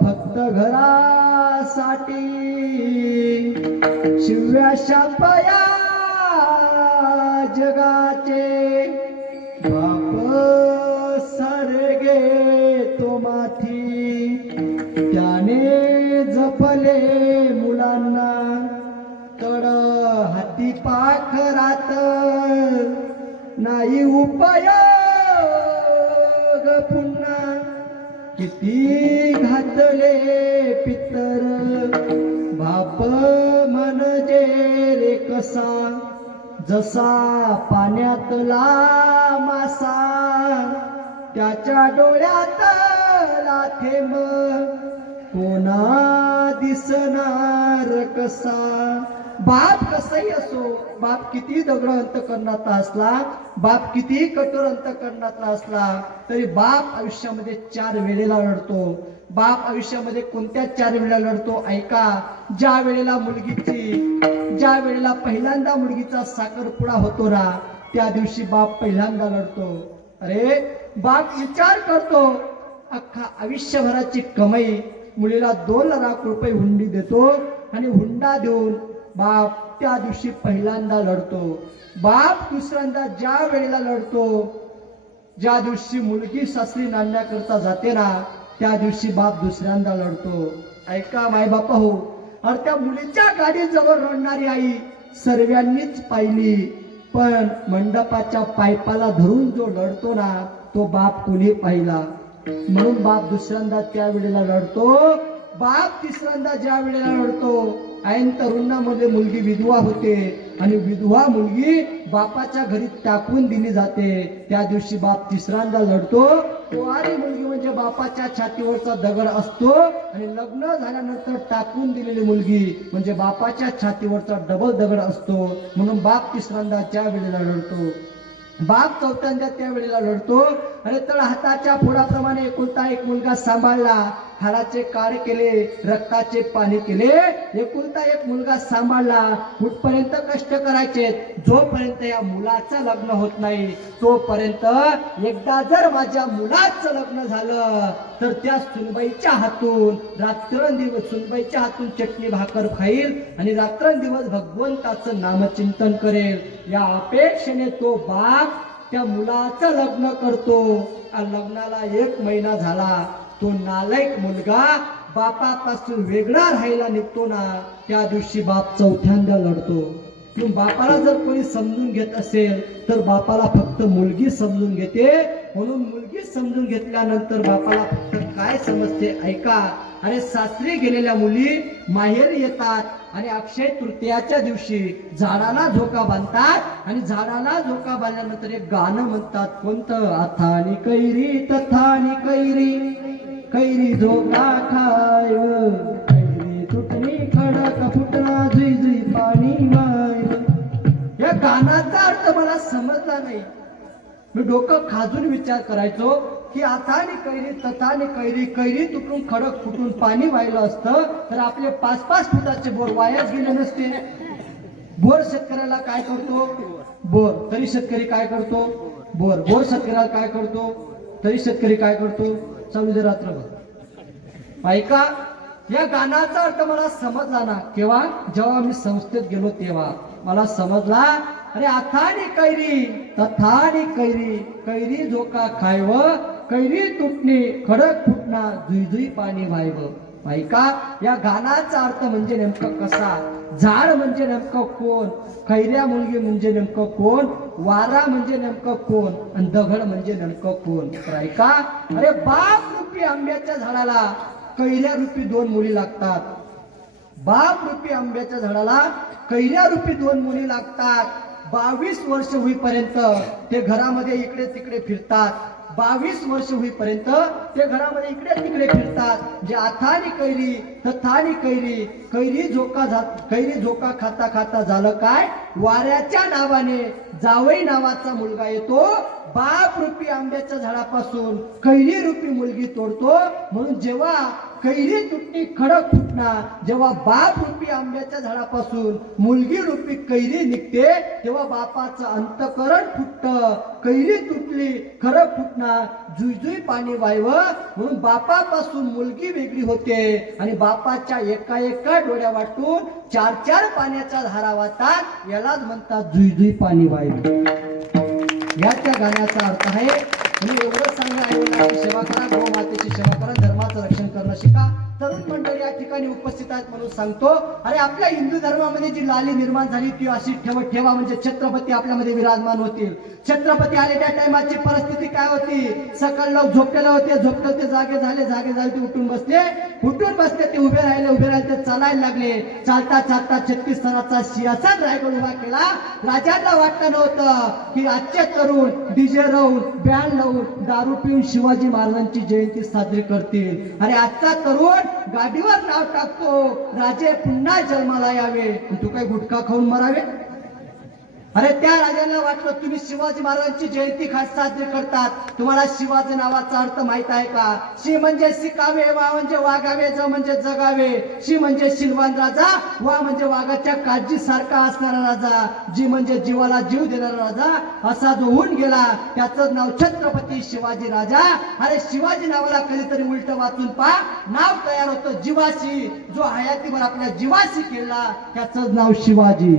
फक्त घरासाठी. शिव्या शापया जगाचे बाप सरगे तो माथी. त्याने जपले मुलांना तड हाती पाखरात, नाही उपयोग पुन्हा. किती घातले पितर बाप म्हणजे रे कसा, जसा पाण्यातला मासा. त्याच्या डोळ्यात थेंब कोणा दिसणार कसा. बाप कसही असो, बाप किती दगड अंतकरणातला असला, बाप किती कठोर अंतकरणातला असला तरी बाप आयुष्यामध्ये 4 वेळेला लढतो. बाप आयुष्यामध्ये कोणत्या 4 वेळेला लढतो? ऐका. ज्या वेळेला ज्या वेळेला पहिल्यांदा मुलगीचा साखरपुडा होतो ना त्या दिवशी बाप पहिल्यांदा लढतो. अरे बाप विचार करतो, अख्खा आयुष्यभराची कमाई मुलीला 2 लाख रुपये हुंडी देतो आणि हुंडा देऊन बाप त्या दिवशी पहिल्यांदा लढतो. बाप दुसऱ्यांदा ज्या वेळेला लढतो, ज्या दिवशी मुलगी सासरी नांदण्याकरता जाते ना त्या दिवशी बाप दुसऱ्यांदा लढतो. ऐका मायबापा हो, अरे त्या मुलीच्या गाडीजवळ रडणारी आई सर्वांनीच पाहिली, पण मंडपाच्या पायपाला धरून जो लढतो ना तो बाप कोणी पाहिला. म्हणून बाप दुसऱ्यांदा त्या वेळेला लढतो. बाप तिसऱ्यांदा ज्या वेळेला लढतो, ऐन तरुणामध्ये मुलगी विधवा होते आणि विधवा मुलगी बापाच्या घरी टाकून दिली जाते, त्या दिवशी बाप तिसऱ्यांदा लढतो. कुवारी मुलगी म्हणजे बापाच्या छातीवरचा दगड असतो आणि लग्न झाल्यानंतर टाकून दिलेली मुलगी म्हणजे बापाच्या छातीवरचा डबल दगड असतो. म्हणून बाप तिसऱ्यांदा त्या वेळेला लढतो. बाप चौथ्यांदा त्या वेळेला लढतो. आणि तर हाताच्या फोडाप्रमाणे एकुलता एक मुलगा सांभाळला, हाडाचे काळ केले, रक्ताचे पाणी केले, एकुलता एक मुलगा सांभाळला. कुठपर्यंत कष्ट करायचे? जोपर्यंत या मुलाचं लग्न होत नाही तोपर्यंत. एकदा जर माझ्या मुलाचं लग्न झालं तर त्या सुनबाईच्या हातून रात्रंदिवस सुनबाईच्या हातून चटणी भाकर खाईल आणि रात्रंदिवस भगवंताचं नामचिंतन करेल. या अपेक्षेने तो बाप त्या मुलाचं लग्न करतो. लग्नाला 1 महिना झाला, तो नालायक मुलगा बापापासून वेगळा राहायला निघतो ना त्या दिवशी बाप चौथ्यांदा लढतो. बापाला जर कोणी समजून घेत असेल तर बापाला फक्त मुलगी समजून घेते. म्हणून मुलगी समजून घेतल्यानंतर बापाला फक्त काय समजते? ऐका. अरे सासरी गेलेल्या मुली माहेरी येतात आणि अक्षय तृतीयाच्या दिवशी झाडाला झोका बांधतात आणि झाडाला झोका बांधल्यानंतर एक गाणं म्हणतात. कोणतं? अथानी कैरी तथानी कैरी, कैरी झोका खाय, कैरी तुटणी खडक फुटला, जुई जुई पाणी माय. या गाण्याचा अर्थ मला समजला नाही. मी डोकं खाजून विचार करायचो की अथानी कैरी तथानी कैरी, कैरी तुटून खडक फुटून पाणी व्हायला असतं तर आपले 5-5 फुटाचे बोर वायाच गेले नसते. बोर शेतकऱ्याला काय करतो? बोर. तरी शेतकरी काय करतो? बोर. बोर शेतकऱ्याला काय करतो? तरी शेतकरी काय करतो? चालू दे रात्रभर. ऐका, या गाण्याचा अर्थ मला समजला ना केव्हा? जेव्हा मी संस्थेत गेलो तेव्हा मला समजला. अरे अथानी कैरी तथानी कैरी, कैरी झोका खायव, कैरी तुटणे खडक फुटना, जुई जुई पाणी व्हायव. ऐका, या गाण्याचा अर्थ म्हणजे नेमकं कसा? झाड म्हणजे नेमकं कोण? कैऱ्या मुलगी म्हणजे नेमकं कोण? वारा म्हणजे नेमकं कोण? आणि दगड म्हणजे नेमकं कोण? तर ऐका, अरे बाप रूपी आंब्याच्या झाडाला कैऱ्या रूपी 2 मुली लागतात. बाप रूपी आंब्याच्या झाडाला कैऱ्या रूपी 2 मुली लागतात. 22 वर्ष होईपर्यंत ते घरामध्ये इकडे तिकडे फिरतात. 22 वर्ष होईपर्यंत ते घरामध्ये इकडे तिकडे फिरतात. जे अथानी कैरी तथानी कैरी, कैरी झोका खाता खाता झालं काय? वाऱ्याच्या नावाने जावई नावाचा मुलगा येतो, बाप रूपी आंब्याच्या झाडापासून कैरी रूपी मुलगी तोडतो. म्हणून जेव्हा कैरी तुटणी खडक फुटणार, जेव्हा बाप रूपी आंब्याच्या झाडापासून मुलगी रूपी कैरी निघते, तेव्हा बापाचं अंतकरण फुटतं. कैरी तुटली खडक फुटणार, जुईजुई पाणी व्हायवं. म्हणून बापापासून मुलगी वेगळी होते आणि बापाच्या एका एका डोळ्या वाटून 4 पाण्याच्या धारा वाहतात. यालाच म्हणतात जुईजुई पाणी व्हायवं. याच्या गाण्याचा अर्थ आहे. म्हणून एवढं सांगा, आई-वडिलांची सेवा करा, गो मातेची सेवा करा, धर्माचं रक्षण करणं शिका. तरुण मंडळी या ठिकाणी उपस्थित आहेत म्हणून सांगतो. अरे आपल्या हिंदू धर्मामध्ये जी लाली निर्माण झाली ती अशी ठेवा म्हणजे छत्रपती आपल्यामध्ये विराजमान होतील. छत्रपती आले त्या टाइमाची परिस्थिती काय होती? सकाळ लोक झोपलेले होते जागे झाले ते उठून बसले ते उभे राहिले ते चालायला लागले. चालता 36 स्तराचा सिंहासन रायगड उभा केला. राजांना वाटलं नव्हतं की आजचे तरुण डीजे लावून बँड लावून दारू पिऊन शिवाजी महाराजांची जयंती साजरी करतील. अरे आजचा तरुण गाडीवर नाव टाकतो, राजे पुन्हा जन्माला यावे, तू काय गुटखा खाऊन मरावे? अरे त्या राजांना वाटलं तुम्ही शिवाजी महाराजांची जयंती खास साजरी करतात. तुम्हाला शिवाजी नावाचा अर्थ माहित आहे का? शी म्हणजे शिकावे, वा म्हणजे वागावे, ज म्हणजे जगावे. शी म्हणजे शिलवान राजा, वा म्हणजे वाघाच्या काळजी सारखा असणारा राजा, जी म्हणजे जीवाला जीव देणारा राजा. असा जो होऊन गेला त्याचं नाव छत्रपती शिवाजी राजा. अरे शिवाजी नावाला कधीतरी उलट वाचून पहा, नाव तयार होतं जीवाशी. जो हयातीवर आपल्या जीवाशी केला त्याचं नाव शिवाजी.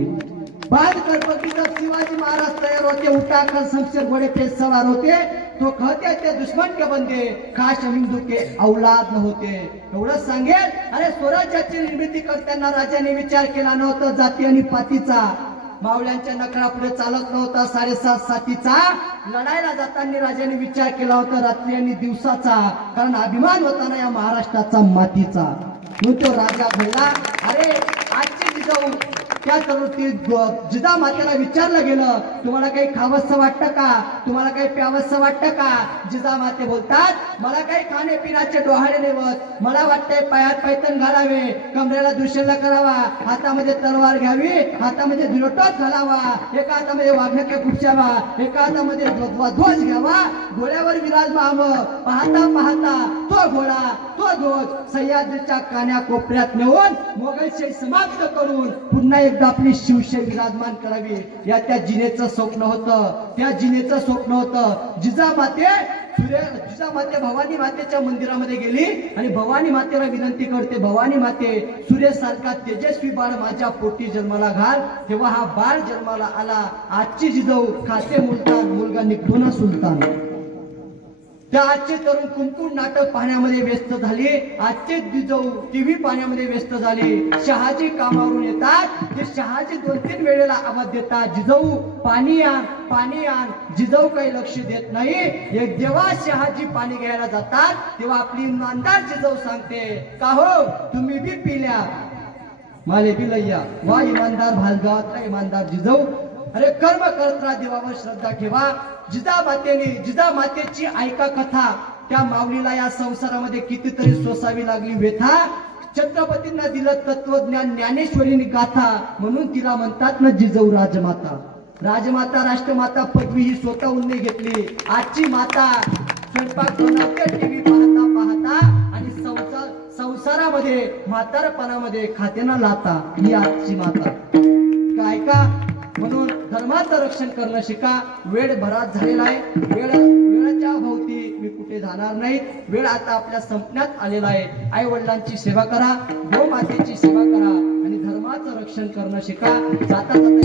बाद गणपतीचा शिवाजी महाराज तयार होते, उठाकर शमशेर घोड़े पे सवार होते. तो कहते थे दुश्मन के बंदे, काश हिंदू के औलाद न होते. एवढंच सांगेल. अरे स्वराज्याची निर्मिती करताना राजाने विचार केला नव्हता जाती आणि पातीचा. मावळ्यांच्या नकळा पुढे चालत नव्हता 7.5 साथीचा. लढायला जाताना राजाने विचार केला होता रात्री आणि दिवसाचा, कारण अभिमान होता ना या महाराष्ट्राचा मातीचा. म्हणून तो राजा बोलला, अरे आजची जिजाऊ त्या जिजामातेला विचारलं गेलं, तुम्हाला काही खावंसं वाटतं का? तुम्हाला काही प्यावंसं वाटतं का? जिजामाते बोलतात, मला काही खाण्यापिण्याचे डोहाळे नेवत, मला वाटतंय पायात पैठण घालावे, कमरेला दुशेला करावा, हातामध्ये तलवार घ्यावी, हातामध्ये दुलटोच घालावा, एका हातामध्ये वाघनखे खुपशावा, एका हातामध्ये ध्वज घ्यावा, घोड्यावर विराजमावं. पाहता पाहता तो घोडा तो ध्वज सह्याद्रीच्या कान्या कोपऱ्यात नेऊन मोगलशाही समाप्त करून पुन्हा एकदा आपली शिवशाही विराजमान करावी. या त्या जिनेचं स्वप्न होतं. त्या जिनेचं स्वप्न होतं. जिजामाते भवानी मातेच्या मंदिरामध्ये गेली आणि भवानी मातेला विनंती करते, भवानी माते सूर्यासारखा तेजस्वी बाळ माझ्या पोटी जन्माला घाल. तेव्हा हा बाळ जन्माला आला. आजची जिजाऊ खाते मुलतान, मुलगा निघतो ना सुलतान. त्या आजचे तरुण कुंकुम नाटक पाहण्यामध्ये व्यस्त झाले. आजचे जिजाऊ टीव्ही पाहण्यामध्ये व्यस्त झाले. शहाजी कामावरून येतात, ते शहाजी 2-3 वेळेला आवाज देतात, जिजाऊ पाणी आण, पाणी आण. जिजाऊ काही लक्ष देत नाही. एक जेव्हा शहाजी पाणी घ्यायला जातात तेव्हा आपली इमानदार जिजाऊ सांगते, का हो तुम्ही बी पिल्या माले बी लय्या. वा इमानदार भालगावातला इमानदार जिजाऊ. अरे कर्म करत राहा, देवावर श्रद्धा ठेवा. जिजामातेची ऐका कथा. त्या माऊलीला या संसारामध्ये कितीतरी सोसावी लागली व्यथा. छत्रपतींना दिलं तत्वज्ञान, ज्ञानेश्वरीनी गाथा. म्हणून तिला म्हणतात ना जिजाऊ राजमाता. राजमाता राष्ट्रमाता पदवी ही स्वतःहून नाही घेतली. आजची माता स्वयंपाक बनवते टीव्ही पाहता पाहता आणि संसारामध्ये म्हातारपणामध्ये खात्याना लाता. ही आजची माता. काय ऐका. म्हणून धर्माचं रक्षण करणं शिका. वेळ भरात झालेला आहे. वेळाच्या भोवती मी कुठे जाणार नाही. वेळ आता आपल्या संपण्यात आलेला आहे. आई वडिलांची सेवा करा, गोमातेची सेवा करा आणि धर्माचं रक्षण करणं शिका. जाता जाता